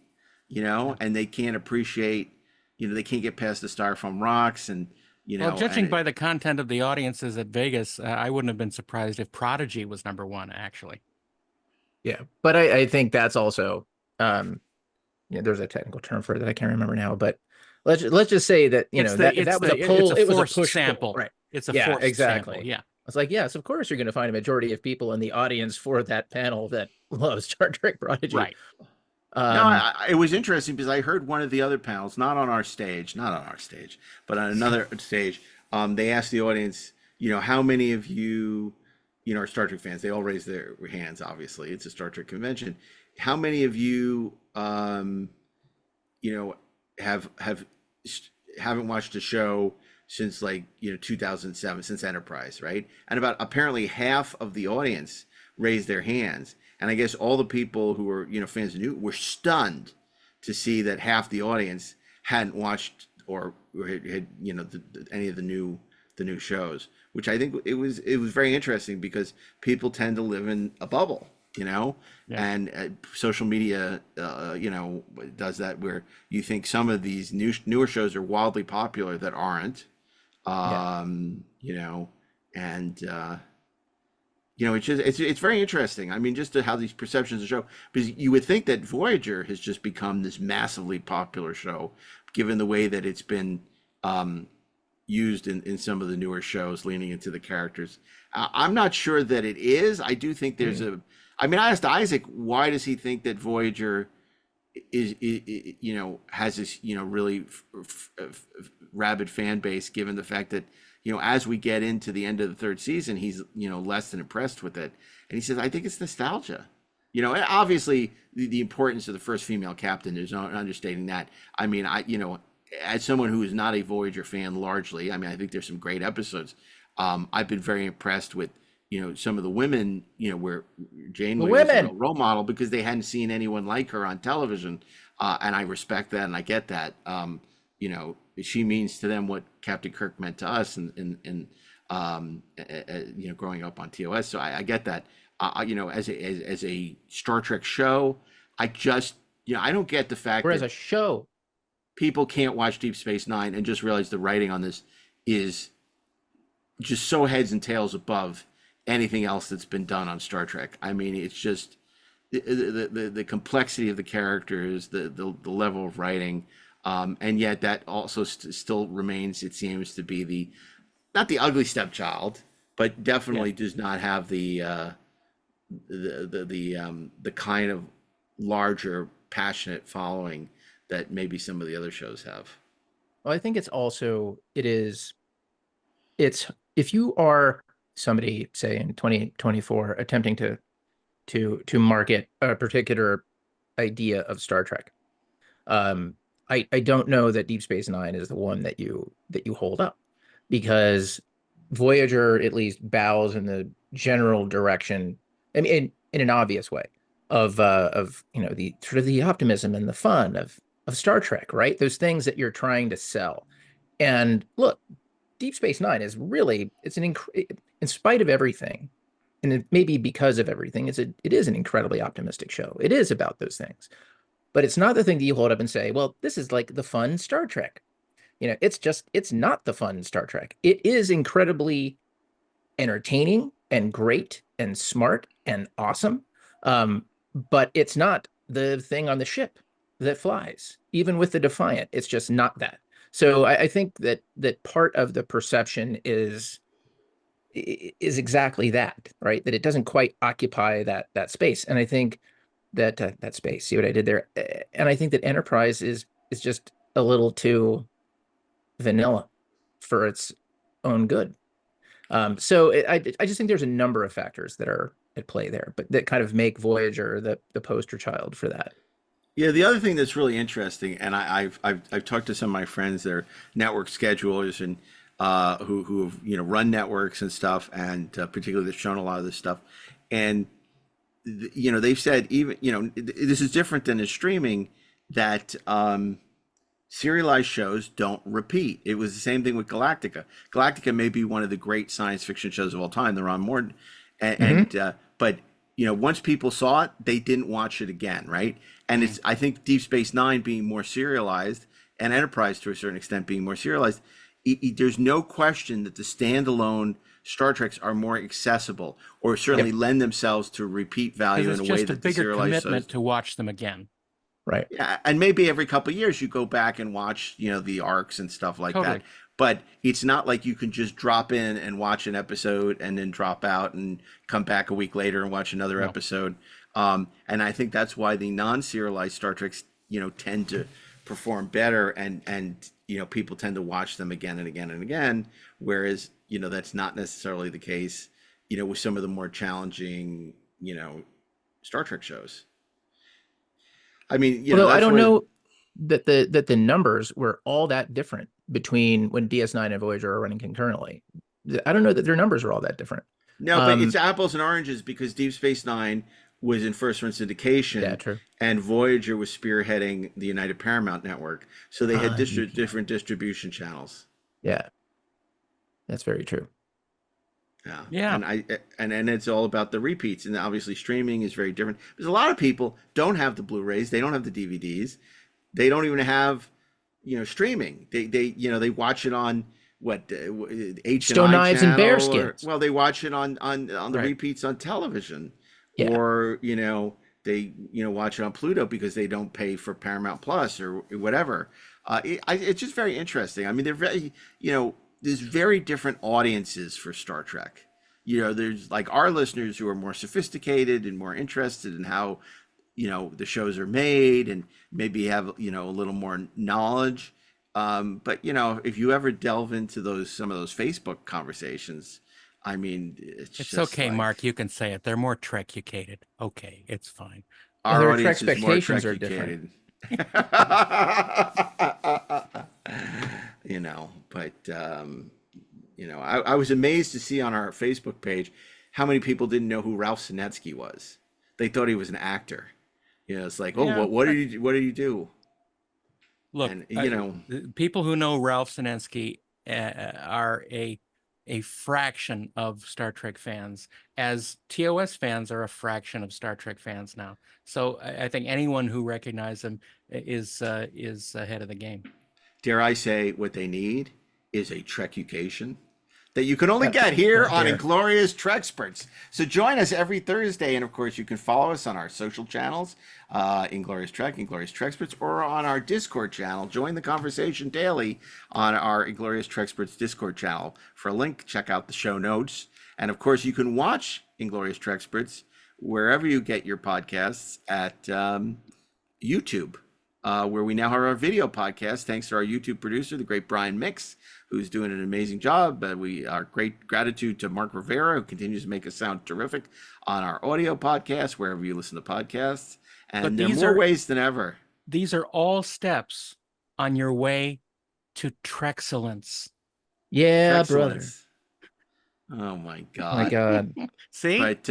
and they can't appreciate, they can't get past the styrofoam rocks, and Well, judging by the content of the audiences at Vegas, I wouldn't have been surprised if Prodigy was #1, actually. Yeah, but I think that's also there's a technical term for it that I can't remember now, but let's just say that that was a poll. It was a push sample, poll, right? It's a yeah, forced exactly. sample. Yeah, it's like, yes, of course you're going to find a majority of people in the audience for that panel that love Star Trek Prodigy. right. No, it was interesting because I heard one of the other panels, not on our stage, but on another stage. They asked the audience, how many of you, are Star Trek fans? They all raised their hands. Obviously, it's a Star Trek convention. How many of you, haven't watched a show since 2007, since Enterprise, right? And about apparently half of the audience raised their hands. And I guess all the people who were, fans of New were stunned to see that half the audience hadn't watched or had any of the new shows, which I think it was very interesting because people tend to live in a bubble, and social media, does that, where you think some of these newer shows are wildly popular that aren't, and it's very interesting. I mean, just how these perceptions of the show, because you would think that Voyager has just become this massively popular show, given the way that it's been used in some of the newer shows, leaning into the characters. I'm not sure that it is. I do think there's I asked Isaac, why does he think that Voyager is has this, really rabid fan base, given the fact that, as we get into the end of the third season, he's, less than impressed with it. And he says, I think it's nostalgia. And obviously the importance of the first female captain, there's no understating that. As someone who is not a Voyager fan largely, I think there's some great episodes. I've been very impressed with, some of the women, where Jane was a real role model because they hadn't seen anyone like her on television. And I respect that and I get that. She means to them what Captain Kirk meant to us, and growing up on TOS. So I get that. As a Star Trek show, I just, I don't get the fact Whereas that a show, people can't watch Deep Space Nine and just realize the writing on this is just so heads and tails above anything else that's been done on Star Trek. It's just the complexity of the characters, the level of writing. And yet that also still remains, it seems to be not the ugly stepchild, but definitely does not have the kind of larger, passionate following that maybe some of the other shows have. well, I think it's if you are somebody, say in 2024, attempting to market a particular idea of Star Trek, I don't know that Deep Space Nine is the one that you hold up, because Voyager at least bows in the general direction, in an obvious way, of the sort of the optimism and the fun of Star Trek, right? Those things that you're trying to sell. And look, Deep Space Nine is really, in spite of everything, and it maybe because of everything, it is an incredibly optimistic show. It is about those things. But it's not the thing that you hold up and say, well, this is like the fun Star Trek. It's not the fun Star Trek. It is incredibly entertaining and great and smart and awesome. But it's not the thing on the ship that flies. Even with the Defiant, it's just not that. So I think that part of the perception is is exactly that, right? That it doesn't quite occupy that space. And I think that that space, see what I did there? And I think that Enterprise is just a little too vanilla for its own good. So I just think there's a number of factors that are at play there, but that kind of make Voyager the poster child for that. Yeah, the other thing that's really interesting, and I've talked to some of my friends that are network schedulers and who have run networks and stuff, and particularly they've shown a lot of this stuff, and they've said even this is different than in streaming, that serialized shows don't repeat. It was the same thing with Galactica. Galactica may be one of the great science fiction shows of all time. They're on more, but once people saw it, they didn't watch it again, right? And it's, I think, Deep Space Nine being more serialized, and Enterprise to a certain extent being more serialized, there's no question that the standalone Star Treks are more accessible, or certainly lend themselves to repeat value in a way that the serialized shows. It's just a bigger commitment to watch them again. Right. Yeah, and maybe every couple of years you go back and watch, the arcs and stuff like that. But it's not like you can just drop in and watch an episode and then drop out and come back a week later and watch another episode. And I think that's why the non-serialized Star Treks, tend to perform better, and people tend to watch them again and again and again. Whereas, that's not necessarily the case, with some of the more challenging, Star Trek shows. I mean, I don't know that the numbers were all that different between when DS9 and Voyager are running concurrently. I don't know that their numbers are all that different. No, but it's apples and oranges, because Deep Space Nine was in first run syndication, Yeah, true. and Voyager was spearheading the United Paramount Network, so they had different distribution channels. Yeah, that's very true. Yeah. And it's all about the repeats, and obviously streaming is very different. Because a lot of people don't have the Blu-rays, they don't have the DVDs, they don't even have streaming. They watch it on H&I Stone Knives and channel, Bearskins. well, they watch it on the repeats on television, or they watch it on Pluto because they don't pay for Paramount Plus or whatever. It's just very interesting. I mean, they're very there's very different audiences for Star Trek. There's like our listeners who are more sophisticated and more interested in how, the shows are made, and maybe have, a little more knowledge. But, if you ever delve into some of those Facebook conversations, I mean, it's okay, like, Mark, you can say it. They're more Trek-educated. Okay, it's fine. Our Their audience is more expectations are different. But I was amazed to see on our Facebook page how many people didn't know who Ralph Sinetsky was. They thought he was an actor. It's like, what did you do? Look, and, people who know Ralph Sinetsky are a fraction of Star Trek fans, as TOS fans are a fraction of Star Trek fans now. So I think anyone who recognizes him is ahead of the game. Dare I say, what they need is a Trekucation that you can only get here on Inglorious Treksperts. So join us every Thursday, and of course you can follow us on our social channels, Inglorious Trek, Inglorious Treksperts, or on our Discord channel. Join the conversation daily on our Inglorious Treksperts Discord channel. For a link, check out the show notes. And of course you can watch Inglorious Treksperts wherever you get your podcasts at YouTube, where we now have our video podcast, thanks to our YouTube producer, the great Brian Mix, who's doing an amazing job. Our great gratitude to Mark Rivera, who continues to make us sound terrific on our audio podcast, wherever you listen to podcasts. And there are more ways than ever. These are all steps on your way to Trekscellence. Yeah, brother. Oh my God. My God. See? But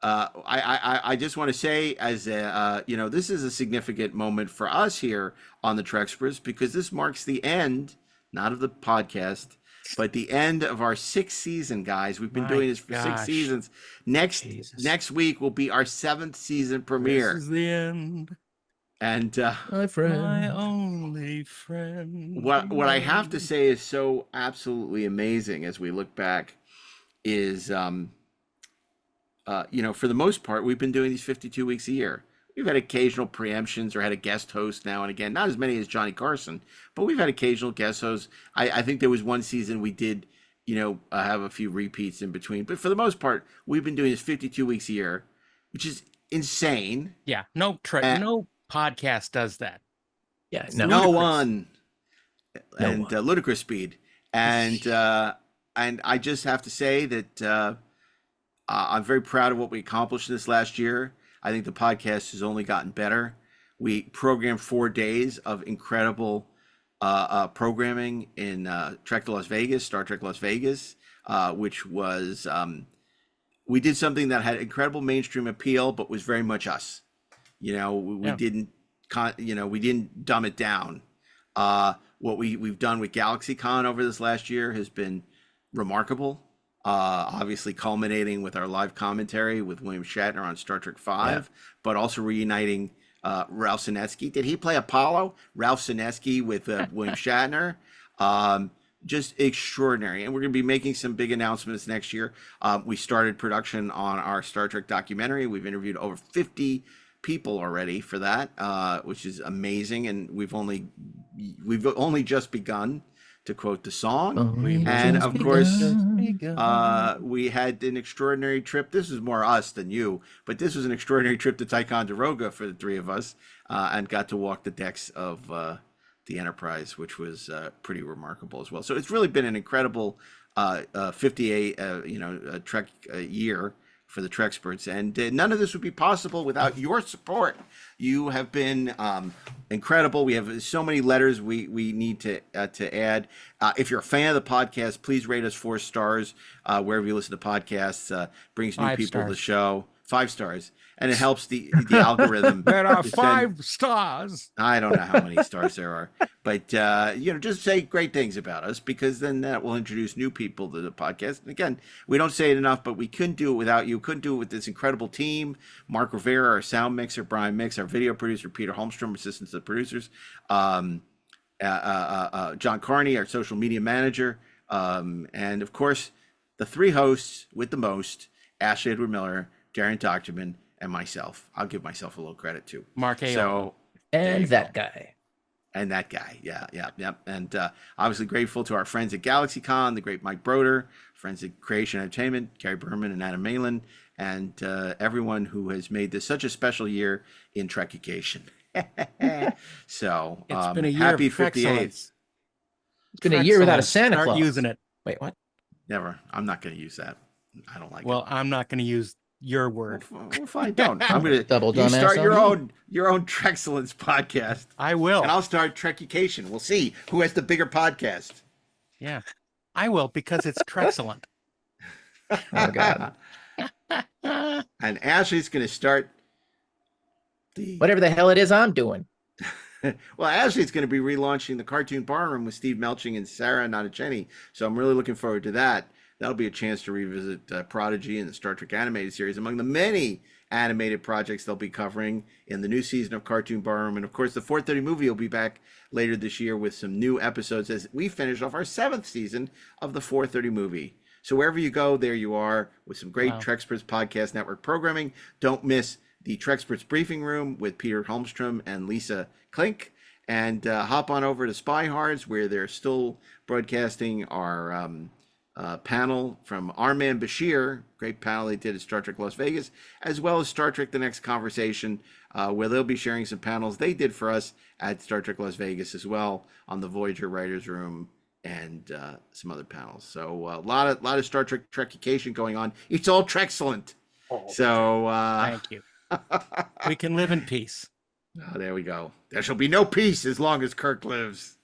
I just want to say, as this is a significant moment for us here on the Treksperts, because this marks the end, not of the podcast, but the end of our 6th season, guys. We've been doing this for 6 seasons. Next week will be our 7th season premiere. This is the end. And my friend, my only friend. What I have to say is so absolutely amazing as we look back is, for the most part, we've been doing these 52 weeks a year. We've had occasional preemptions or had a guest host now and again, not as many as Johnny Carson, but we've had occasional guest hosts. I think there was one season we did, have a few repeats in between. But for the most part, we've been doing this 52 weeks a year, which is insane. Yeah, no podcast does that. Yeah, It's no. No ludicrous. one. No And one. ludicrous speed. And I just have to say that I'm very proud of what we accomplished this last year. I think the podcast has only gotten better. We programmed 4 days of incredible programming in Trek to Las Vegas, Star Trek Las Vegas, which was we did something that had incredible mainstream appeal, but was very much us. We didn't we didn't dumb it down. What we've done with GalaxyCon over this last year has been remarkable. Obviously culminating with our live commentary with William Shatner on Star Trek V, but also reuniting Ralph Sinesky. Did he play Apollo? Ralph Sinesky with William Shatner. Just extraordinary. And we're going to be making some big announcements next year. We started production on our Star Trek documentary. We've interviewed over 50 people already for that, which is amazing. And we've only just begun, to quote the song. And of course, we had an extraordinary trip. This is more us than you, but this was an extraordinary trip to Ticonderoga for the three of us, and got to walk the decks of the Enterprise, which was pretty remarkable as well. So it's really been an incredible 58 Trek year for the Treksperts, and none of this would be possible without your support. You have been incredible. We have so many letters we need to add. If you're a fan of the podcast, please rate us 4 stars wherever you listen to podcasts. Brings new 5 people to the stars. show. 5 stars, and it helps the algorithm. There are to send- 5 stars. I don't know how many stars there are, but just say great things about us, because then that will introduce new people to the podcast. And again, we don't say it enough, but we couldn't do it without you. Couldn't do it with this incredible team: Mark Rivera, our sound mixer; Brian Mix, our video producer; Peter Holmstrom, assistant to the producers; John Carney, our social media manager; and of course, the 3 hosts with the most: Ashley Edward Miller, DAREN DOCHTERMAN, and myself. I'll give myself a little credit too. Mark A. So, And that guy. and that guy. Yeah. And obviously grateful to our friends at GalaxyCon, the great Mike Broder, friends at Creation Entertainment, Gary Berman and Adam Malin, and everyone who has made this such a special year in Trekication. So It's been a year happy of 58th. excellence. It's been a year without a Excellence. Santa Start Claus. using it. Wait, what? Never. I'm not going to use that. I don't like Well, it. I'm not going to use your word. Well, fine, don't. I'm going to Double you dumbass start on your own Trexcellence podcast, I will. and I'll start Trekication. We'll see who has the bigger podcast. Yeah, I will, because it's Trexcellent. Oh, God. And Ashley's going to start the Whatever the hell it is I'm doing. well, Ashley's going to be relaunching the Cartoon Barroom with Steve Melching and Sarah Nanacheni. So I'm really looking forward to that. That'll be a chance to revisit Prodigy and the Star Trek animated series, among the many animated projects they'll be covering in the new season of Cartoon Barroom. And of course, the 4:30 movie will be back later this year with some new episodes as we finish off our 7th season of the 4:30 movie. So wherever you go, there you are with some great Wow. Treksperts Podcast Network programming. Don't miss the Treksperts Briefing Room with Peter Holmstrom and Lisa Klink. And hop on over to Spy Hards, where they're still broadcasting our panel from our man Bashir, great panel they did at Star Trek Las Vegas, as well as Star Trek The Next Conversation, where they'll be sharing some panels they did for us at Star Trek Las Vegas as well, on the Voyager Writers Room and some other panels. So a lot of Star Trek Trekication going on. It's all Trexcellent. So Thank you. We can live in peace. oh, there we go. There shall be no peace as long as Kirk lives.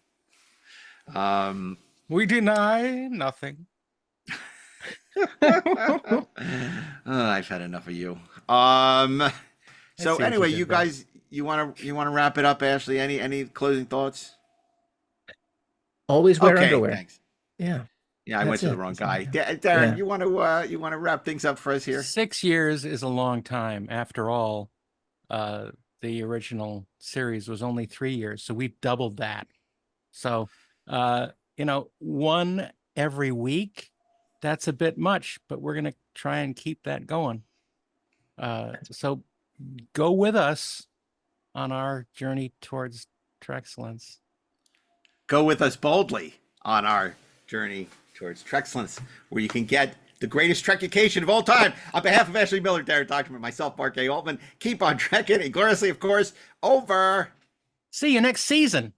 We deny nothing. I've had enough of you. So see what anyway, you you did there. guys, you want to wrap it up, Ashley? Any closing thoughts? Always wear Okay, underwear. thanks. Yeah. Yeah, I went That's to the it. wrong That's guy. it. Darren, Yeah. you want to wrap things up for us here? 6 years is a long time. After all, the original series was only 3 years, so we doubled that. So, one every week, that's a bit much, but we're going to try and keep that going. So go with us on our journey towards Trexcellence. Go with us boldly on our journey towards Treksperts, where you can get the greatest Trekication of all time. On behalf of Ashley Miller, Darren Doctorman, myself, Mark A. Altman, keep on trekking, and gloriously, of course, over. See you next season.